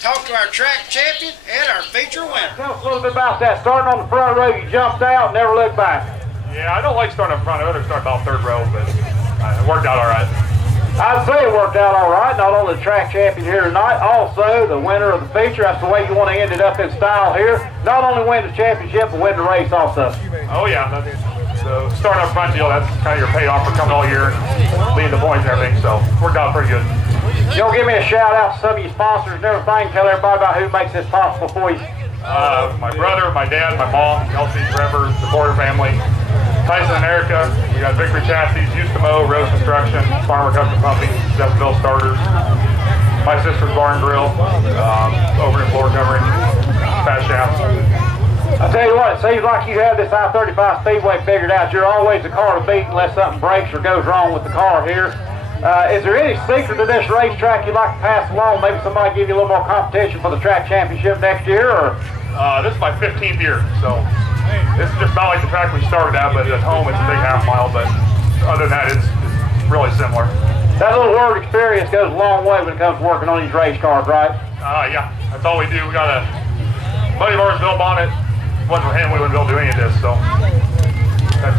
talk to our track champion and our feature winner. Tell us a little bit about that. Starting on the front row, you jumped out, never looked back. Yeah, I don't like starting up front. I'd rather start about 3rd row, but it worked out all right. I'd say it worked out all right. Not only the track champion here tonight, also the winner of the feature. That's the way you want to end it up in style here. Not only win the championship, but win the race also. Oh yeah, the starting up front deal, that's kind of your payoff for coming all year and leading the points and everything, so worked out pretty good. You'll give me a shout out to some of your sponsors and everything. Tell everybody about who makes this possible for you. My brother, my dad, my mom, LC Trevor, the Porter family, Tyson and Erica. We got Victory Chassis, Houstamo, Rose Construction, Farmer Custom Pumping, Jeffville Starters. My sister's Barn Grill, over in floor covering, Fat Shafts. I tell you what, it seems like you have this I-35 Speedway figured out. You're always the car to beat unless something breaks or goes wrong with the car here. Is there any secret to this racetrack you'd like to pass along? Maybe somebody give you a little more competition for the track championship next year? Or this is my 15th year, so this is just not like the track we started at, but at home it's a big half mile, but other than that, it's really similar. That little word experience goes a long way when it comes to working on these race cars, right? Yeah, that's all we do. We got a buddy of ours, Bill Bonnet. If it wasn't for him, we wouldn't be able to do any of this, so that's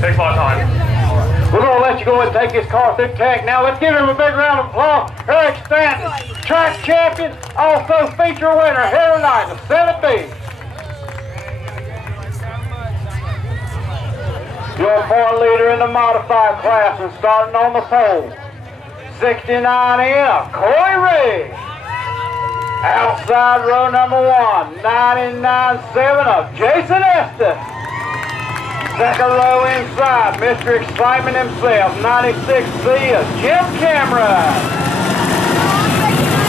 takes a lot of time. We're going to let you go ahead and take this car through tech. Now let's give him a big round of applause. Eric Stanton, track champion, also feature winner here tonight, the 7B. Your point leader in the modified class and starting on the pole. 69 in of Corey Ray. Outside row number 1, 99.7 of Jason Estes. Second row inside, Mr. Excitement himself, 96C of Jim Cameron.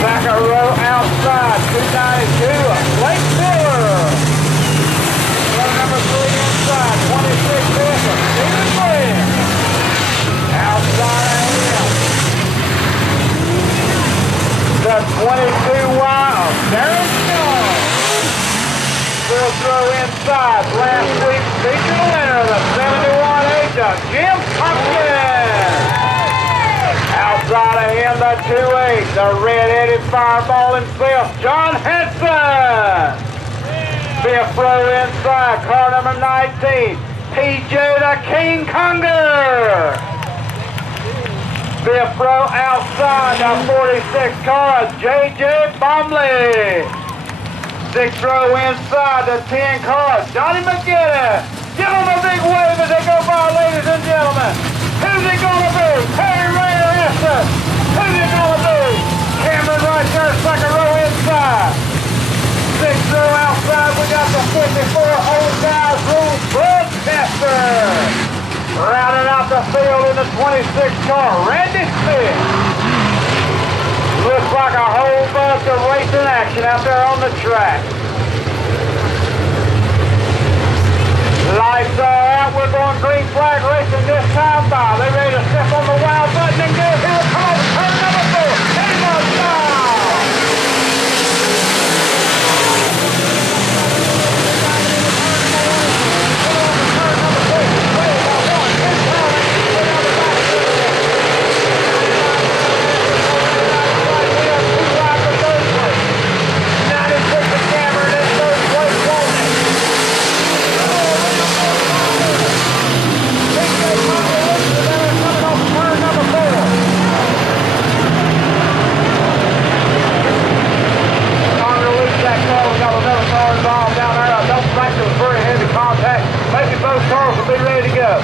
Second row outside, 292 of Blake Miller. Row number 3 inside, 26S of Stephen Glenn. Outside of him, the 22Y of Darren Shaw. Fourth row inside, last week's feature winner, the 71H of Jim Pumpkin. Outside of him, the 2-8, the red-headed fireball himself, John Henson. Fifth row inside, car number 19, PJ the King Conger. Fifth row outside, the 46 car, JJ Bomley. Sixth row inside, the 10 car, Johnny McGinnis. Give them a big wave as they go by, ladies and gentlemen. Who's it gonna be? Harry Ray or Estes? Who's it gonna be? Cameron right there, second row inside. Sixth row outside, we got the 54 old guys, Rule Broadcaster. Rounding out the field in the 26 car, Randy Smith. Looks like a whole bunch of racing action out there on the track. Lights are out, we're going green flag racing this time by. They ready to step on the wild button and go. Here it comes, turn number 4, IMCA style. Maybe both cars will be ready to go.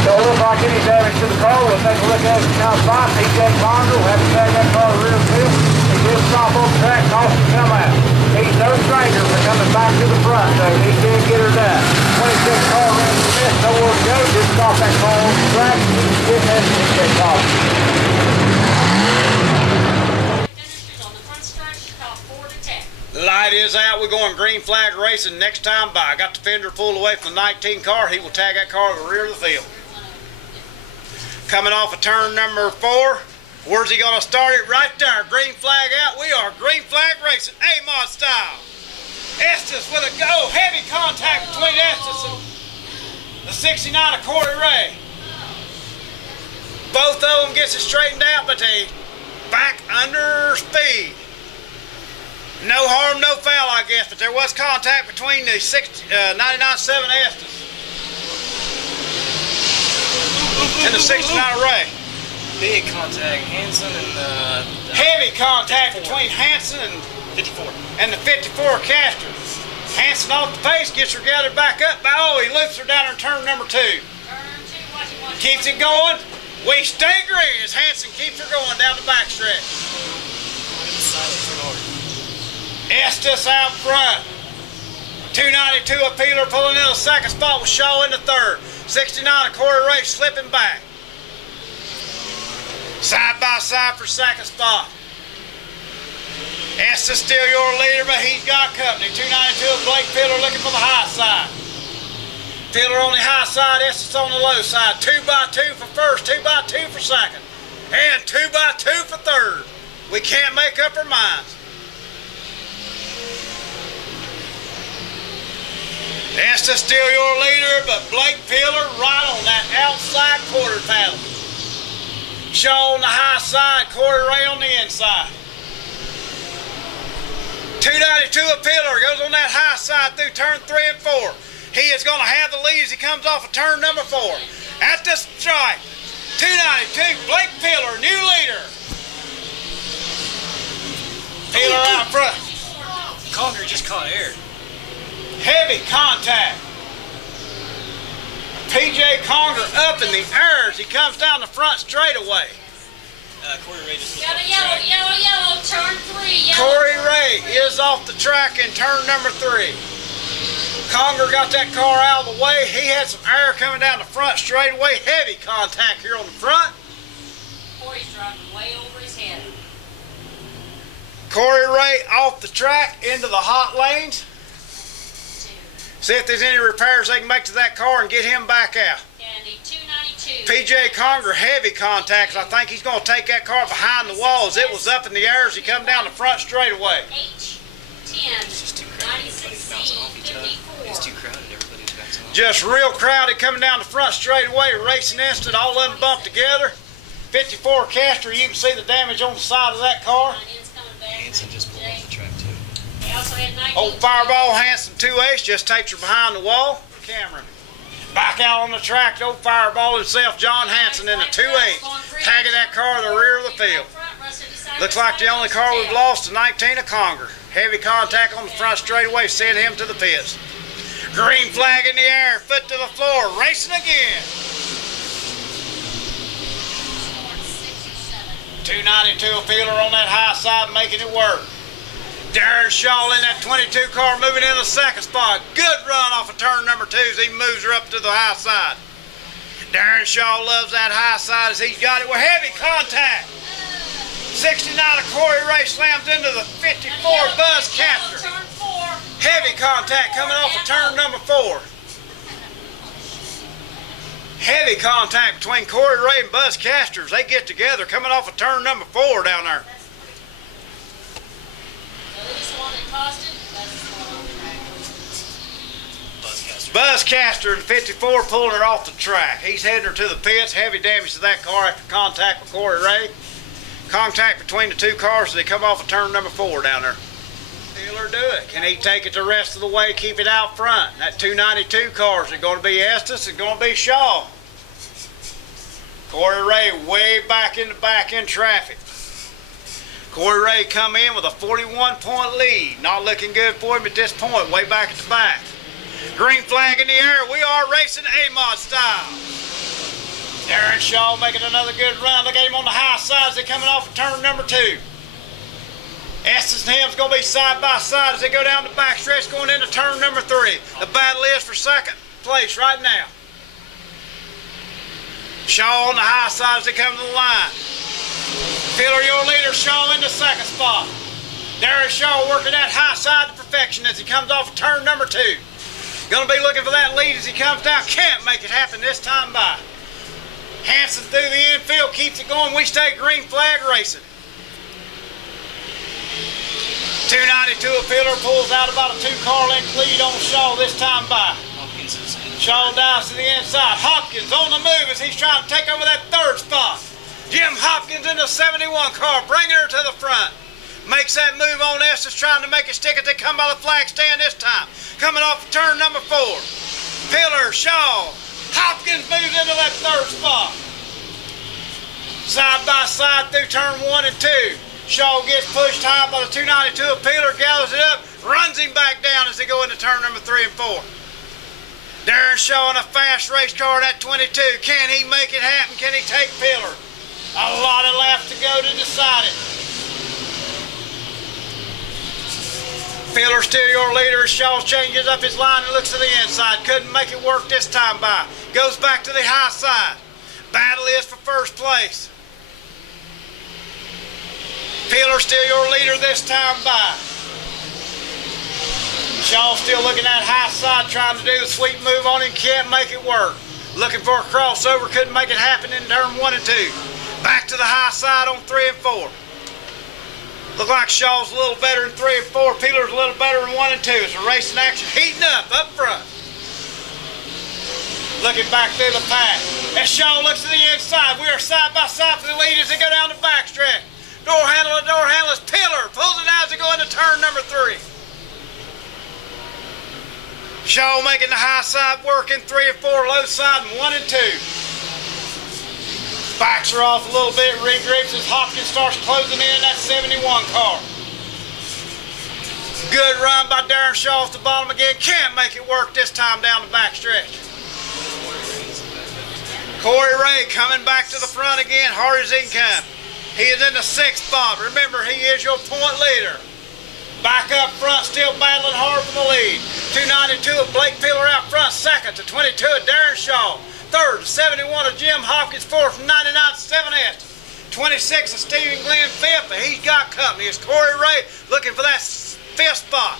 So it looks like any damage to the car, we'll take a look at it now. PJ Conger will have to tag that car rear field. He did stop on the track, caution come out. He's no stranger for coming back to the front, so he did get her done. 26 car ran Smith, nowhere to go, just stop that car on the track. Get that PJ Conger. The light is out. We're going green flag racing next time by. Got the fender pulled away from the 19 car. He will tag that car to the rear of the field. Coming off of turn number 4. Where's he going to start it? Right there. Green flag out. We are green flag racing. IMCA style. Estes with a go. Heavy contact between Estes and the 69 of Corey Ray. Both of them gets it straightened out, but they back under speed. No harm, no foul, I guess, but there was contact between the 99.7 Estes and the 69 Ray. Big contact, Hanson and heavy contact between Hanson and 54 and the 54 Caster. Hanson off the pace, gets her gathered back up. Oh, he loops her down in turn number 2. Keeps it going. We stay green as Hanson keeps her going down the backstretch. Estes out front. 292 of Peeler pulling in the second spot with Shaw in the third. 69 of Corey Ray slipping back. Side by side for second spot. Estes still your leader, but he's got company. 292 of Blake Peeler looking for the high side. Peeler on the high side, Estes on the low side. 2 by 2 for first, 2 by 2 for second, and 2 by 2 for third. We can't make up our minds. Estes still your leader, but Blake Peeler right on that outside quarter paddle. Shaw on the high side, Corey Ray on the inside. 292 of Peeler goes on that high side through turn 3 and 4. He is going to have the lead as he comes off of turn number 4. At the stripe, 292, Blake Peeler, new leader. Peeler out front. Conger just caught air. Heavy contact. PJ Conger up in the air as he comes down the front straightaway. Corey Ray just Got a yellow, turn 3, yellow. Corey Ray is off the track in turn number 3. Conger got that car out of the way. He had some air coming down the front straightaway. Heavy contact here on the front. Corey's driving way over his head. Corey Ray off the track into the hot lanes. See if there's any repairs they can make to that car and get him back out. Candy, 292. PJ Conger, heavy contacts. I think he's going to take that car behind the walls. It was up in the air as he come down the front straightaway. H10, 96C, 54. It's too crowded. Everybody's bouncing off. Just real crowded coming down the front straightaway. Racing instant, all of them bumped together. 54 Castor, you can see the damage on the side of that car. Hanson just pulled off the track too. They also had 19. Old Fireball Hanson 2Ace just takes her behind the wall. Cameron. Back out on the track, old Fireball himself, John Hanson in the 2Ace. Tagging that car to the rear of the field. Looks like the only car we've lost to 19 of Conger. Heavy contact on the front straightaway, sent him to the pits. Green flag in the air, foot to the floor, racing again. 292 a feeler on that high side, making it work. Darren Shaw in that 22 car moving in the second spot. Good run off of turn number 2 as he moves her up to the high side. Darren Shaw loves that high side as he's got it with heavy contact. 69 of Corey Ray slams into the 54 Buzz Captor. Heavy contact coming off of turn number 4. Heavy contact between Corey Ray and Buzz Casters. They get together coming off of turn number 4 down there. Buzz Caster in 54 pulling her off the track. He's heading her to the pits. Heavy damage to that car after contact with Corey Ray. Contact between the two cars as they come off of turn number 4 down there. He'll do it. Can he take it the rest of the way, keep it out front? That 292 cars are going to be Estes and going to be Shaw. Corey Ray way back in traffic. Corey Ray come in with a 41-point lead. Not looking good for him at this point, way back at the back. Green flag in the air. We are racing A-Mod style. Darren Shaw making another good run. Look at him on the high side as they're coming off of turn number 2. Estes and him's going to be side by side as they go down the backstretch going into turn number 3. The battle is for second place right now. Shaw on the high side as they come to the line. Filler your leader, Shaw in the second spot. Darren Shaw working that high side to perfection as he comes off of turn number 2. Going to be looking for that lead as he comes down. Can't make it happen this time by. Hanson through the infield, keeps it going. We stay green flag racing. 292 a filler pulls out about a 2-car length lead on Shaw this time by. Shaw dives to the inside. Hopkins on the move as he's trying to take over that 3rd spot. Jim Hopkins in the 71 car, bringing her to the front. Makes that move on Estes, trying to make it stick as they come by the flag stand this time. Coming off of turn number 4. Pillar, Shaw, Hopkins moves into that 3rd spot. Side by side through turn 1 and 2. Shaw gets pushed high by the 292. Peeler gathers it up, runs him back down as they go into turn number 3 and 4. Darren Shaw in a fast race car in that 22. Can he make it happen? Can he take Peeler? A lot of laps to go to decide it. Peeler still your leader as Shaw changes up his line and looks to the inside. Couldn't make it work this time by. Goes back to the high side. Battle is for first place. Peeler still your leader this time by. Shaw still looking at high side, trying to do the sweep move on him. Can't make it work. Looking for a crossover, couldn't make it happen in turn 1 and 2. Back to the high side on 3 and 4. Look like Shaw's a little better in 3 and 4. Peeler's a little better in 1 and 2. It's a racing action heating up front. Looking back through the pack. As Shaw looks to the inside, we are side by side for the lead as they go down the backstretch. Door handle is Peeler. Pulls it out as they go into turn number 3. Shaw making the high side work in 3 and 4, low side in 1 and 2. Backs her off a little bit, regrips as Hopkins starts closing in that 71 car. Good run by Darren Shaw off the bottom again. Can't make it work this time down the backstretch. Corey Ray coming back to the front again, hard as he can come. He is in the 6th spot. Remember, he is your point leader. Back up front, still battling hard for the lead. 292 of Blake Pillar out front, 2nd to 22 of Darren Shaw. 3rd to 71 of Jim Hopkins, 4th to 99 7 Estes. 26 of Stephen Glenn, 5th, and he's got company. It's Corey Ray looking for that 5th spot.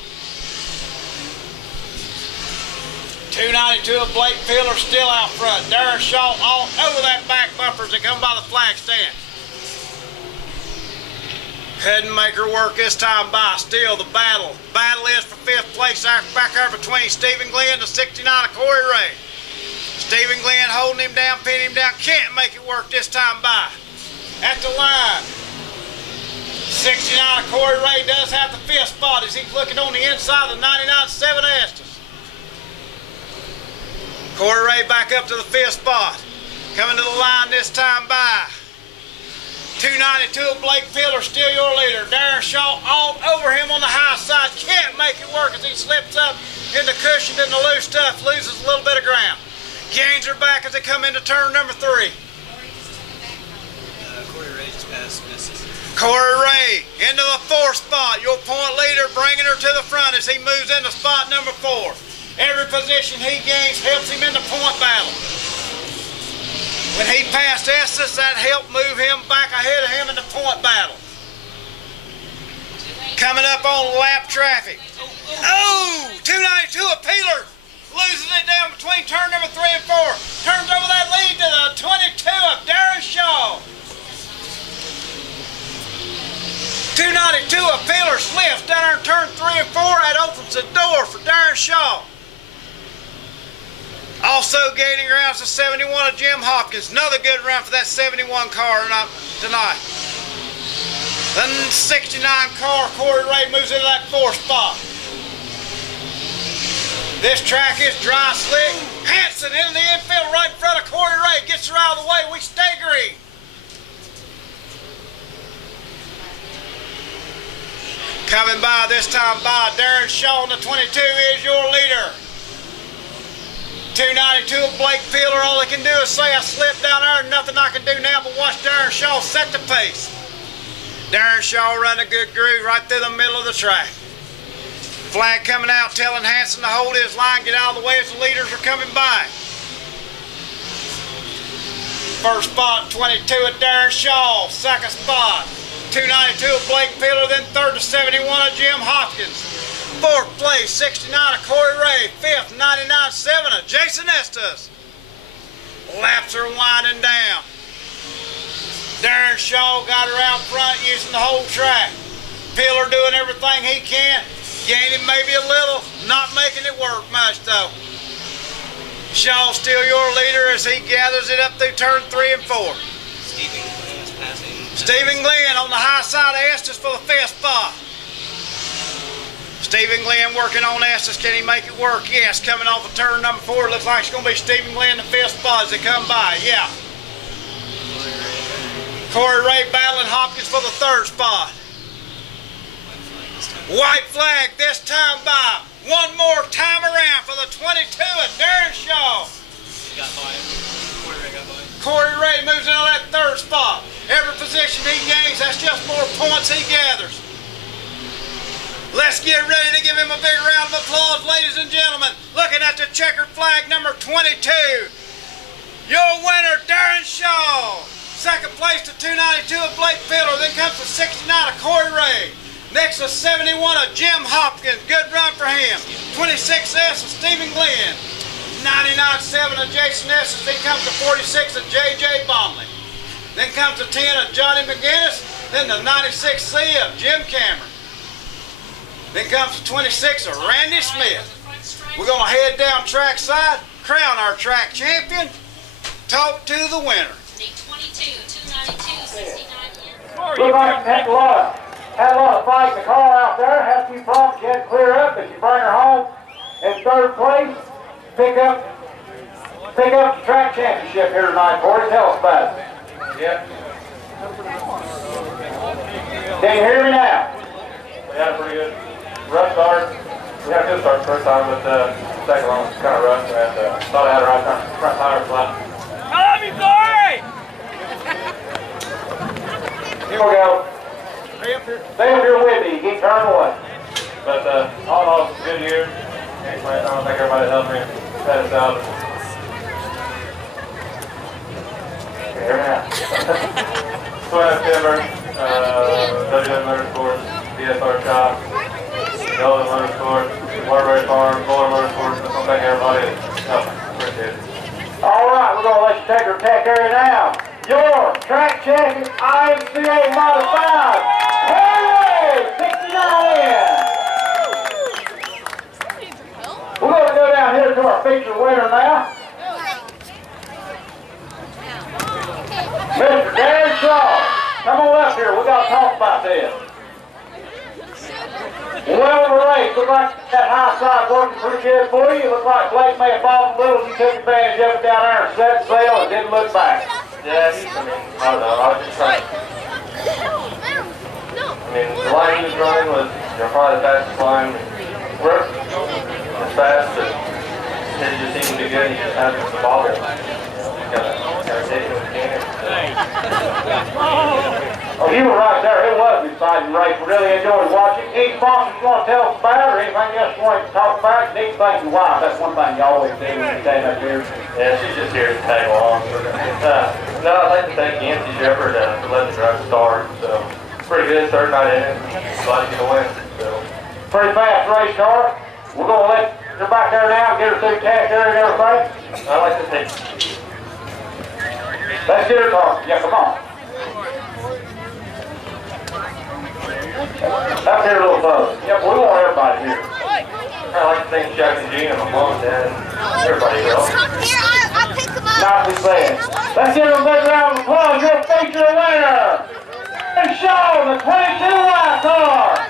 292 of Blake Pillar still out front. Darren Shaw all over that back bumper as they come by the flag stand. Couldn't make her work this time by. Still the battle. Battle is for 5th place back there between Stephen Glenn and 69 of Corey Ray. Stephen Glenn holding him down, pinning him down. Can't make it work this time by. At the line. 69 of Corey Ray does have the 5th spot as he's looking on the inside of the 99 7 Estes. Corey Ray back up to the 5th spot. Coming to the line this time by. 292 of Blake Pillar, still your leader. Darren Shaw all over him on the high side. Can't make it work as he slips up in the cushion and the loose stuff. Loses a little bit of ground. Gains her back as they come into turn number 3. Corey Ray just passed, misses. Corey Ray into the 4th spot. Your point leader bringing her to the front as he moves into spot number 4. Every position he gains helps him in the point battle. When he passed Estes, that helped move him back ahead of him in the point battle. Coming up on lap traffic. Oh, 292 of Peeler loses it down between turn number 3 and 4. Turns over that lead to the 22 of Darren Shaw. 292 of Peeler slips down there in turn 3 and 4. That opens the door for Darren Shaw. Also gaining ground is the 71 of Jim Hopkins. Another good run for that 71 car tonight. Then 69 car, Corey Ray moves into that 4th spot. This track is dry slick. Hanson into the infield right in front of Corey Ray. Gets her out of the way. We stay green. Coming by this time by Darren Shaw in the 22 is your leader. 292 of Blake Pillar, all they can do is say I slipped down there and nothing I can do now but watch Darren Shaw set the pace. Darren Shaw running a good groove right through the middle of the track. Flag coming out telling Hanson to hold his line, get out of the way as the leaders are coming by. 1st spot, 22 of Darren Shaw. 2nd spot, 292 of Blake Pillar, then 3rd to 71 of Jim Hopkins. 4th place, 69 of Corey Ray. 5th, 99.7 of Jason Estes. Laps are winding down. Darren Shaw got her out front using the whole track. Pillar doing everything he can. Gaining maybe a little, not making it work much though. Shaw still your leader as he gathers it up through turn 3 and 4. Stephen Glenn is passing. Stephen Glenn on the high side of Estes for the 5th spot. Stephen Glenn working on Estes. Can he make it work? Yes. Coming off of turn number 4. Looks like it's going to be Stephen Glenn in the 5th spot as they come by. Yeah. Corey Ray battling Hopkins for the 3rd spot. White flag this time by. One more time around for the 22 of Darren Shaw. Got by him. Corey Ray got by him. Corey Ray moves into that 3rd spot. Every position he gains, that's just more points he gathers. Let's get ready to give him a big round of applause, ladies and gentlemen. Looking at the checkered flag number 22. Your winner, Darren Shaw. 2nd place to 292 of Blake Pillar. Then comes to 69 of Corey Ray. Next to 71 of Jim Hopkins. Good run for him. 26S of Stephen Glenn. 99.7 of Jason Estes. Then comes to 46 of J.J. Bomley. Then comes to 10 of Johnny McGinnis. Then the 96C of Jim Cameron. Then comes to 26 of Randy Smith. We're going to head down trackside, crown our track champion, talk to the winner. 22, 292, 69 years. Looked like had a lot of fight in the car out there. Had a few problems she had to clear up, but she bring her home in 3rd place. Pick up the track championship here tonight, Corey. Tell us about it. Yeah. Can you hear me now? We had a pretty good rough start. We had a good start the 1st time, but the 2nd one was kind of rough, and thought I had the right front tire flat. Here we go. Stay up here with me. You keep turning away. But all in all, good year. I don't think everybody helped me set us out. Here now. Twin Timber, WM Motorsports, DSR Shop, Golden Motorsports, Waterbury Farm, Fuller Motorsports. I want to thank everybody that helped me. Appreciate it. All right, we're going to let you take your tech area now. Your track check is IMCA modified. Hey, 69 in. We're going to go down here to our feature winner now. Mr. Darren Shaw, come on up here. We got to talk about this. Well, the race looked like that high side working pretty good for you. It looked like Blake may have fallen a little. You took advantage of it down there and set sail and didn't look back. Yeah, I don't know. I was just trying. I mean, the line he was running was probably the fastest line. We're as fast, but it just seemed to be good. He just had the ball. Kind of taking with the can. Oh, you were right there. It was an exciting race. We really enjoyed watching. Any sponsors you want to tell us about or anything else you want to talk about? You need to thank your wife. That's one thing you always do when you stand up here. Yeah, she's just here to tag along. No, I'd like to thank Nancy Shepard for letting the drive start. So, pretty good. Third night in it. Glad to get a win. So. Pretty fast race car. We're going to let her back there now and get her through the tax area and everything. I'd like to thank. Let's get her car. Yeah, come on. Up here a little further. Yep, we want everybody here. I'd like to thank Chuck and Gene and my mom and dad and everybody else. Here, I'll pick them up. Nicely said. Let's give them a big round of applause. Your feature winner, Sean, the 22 white car.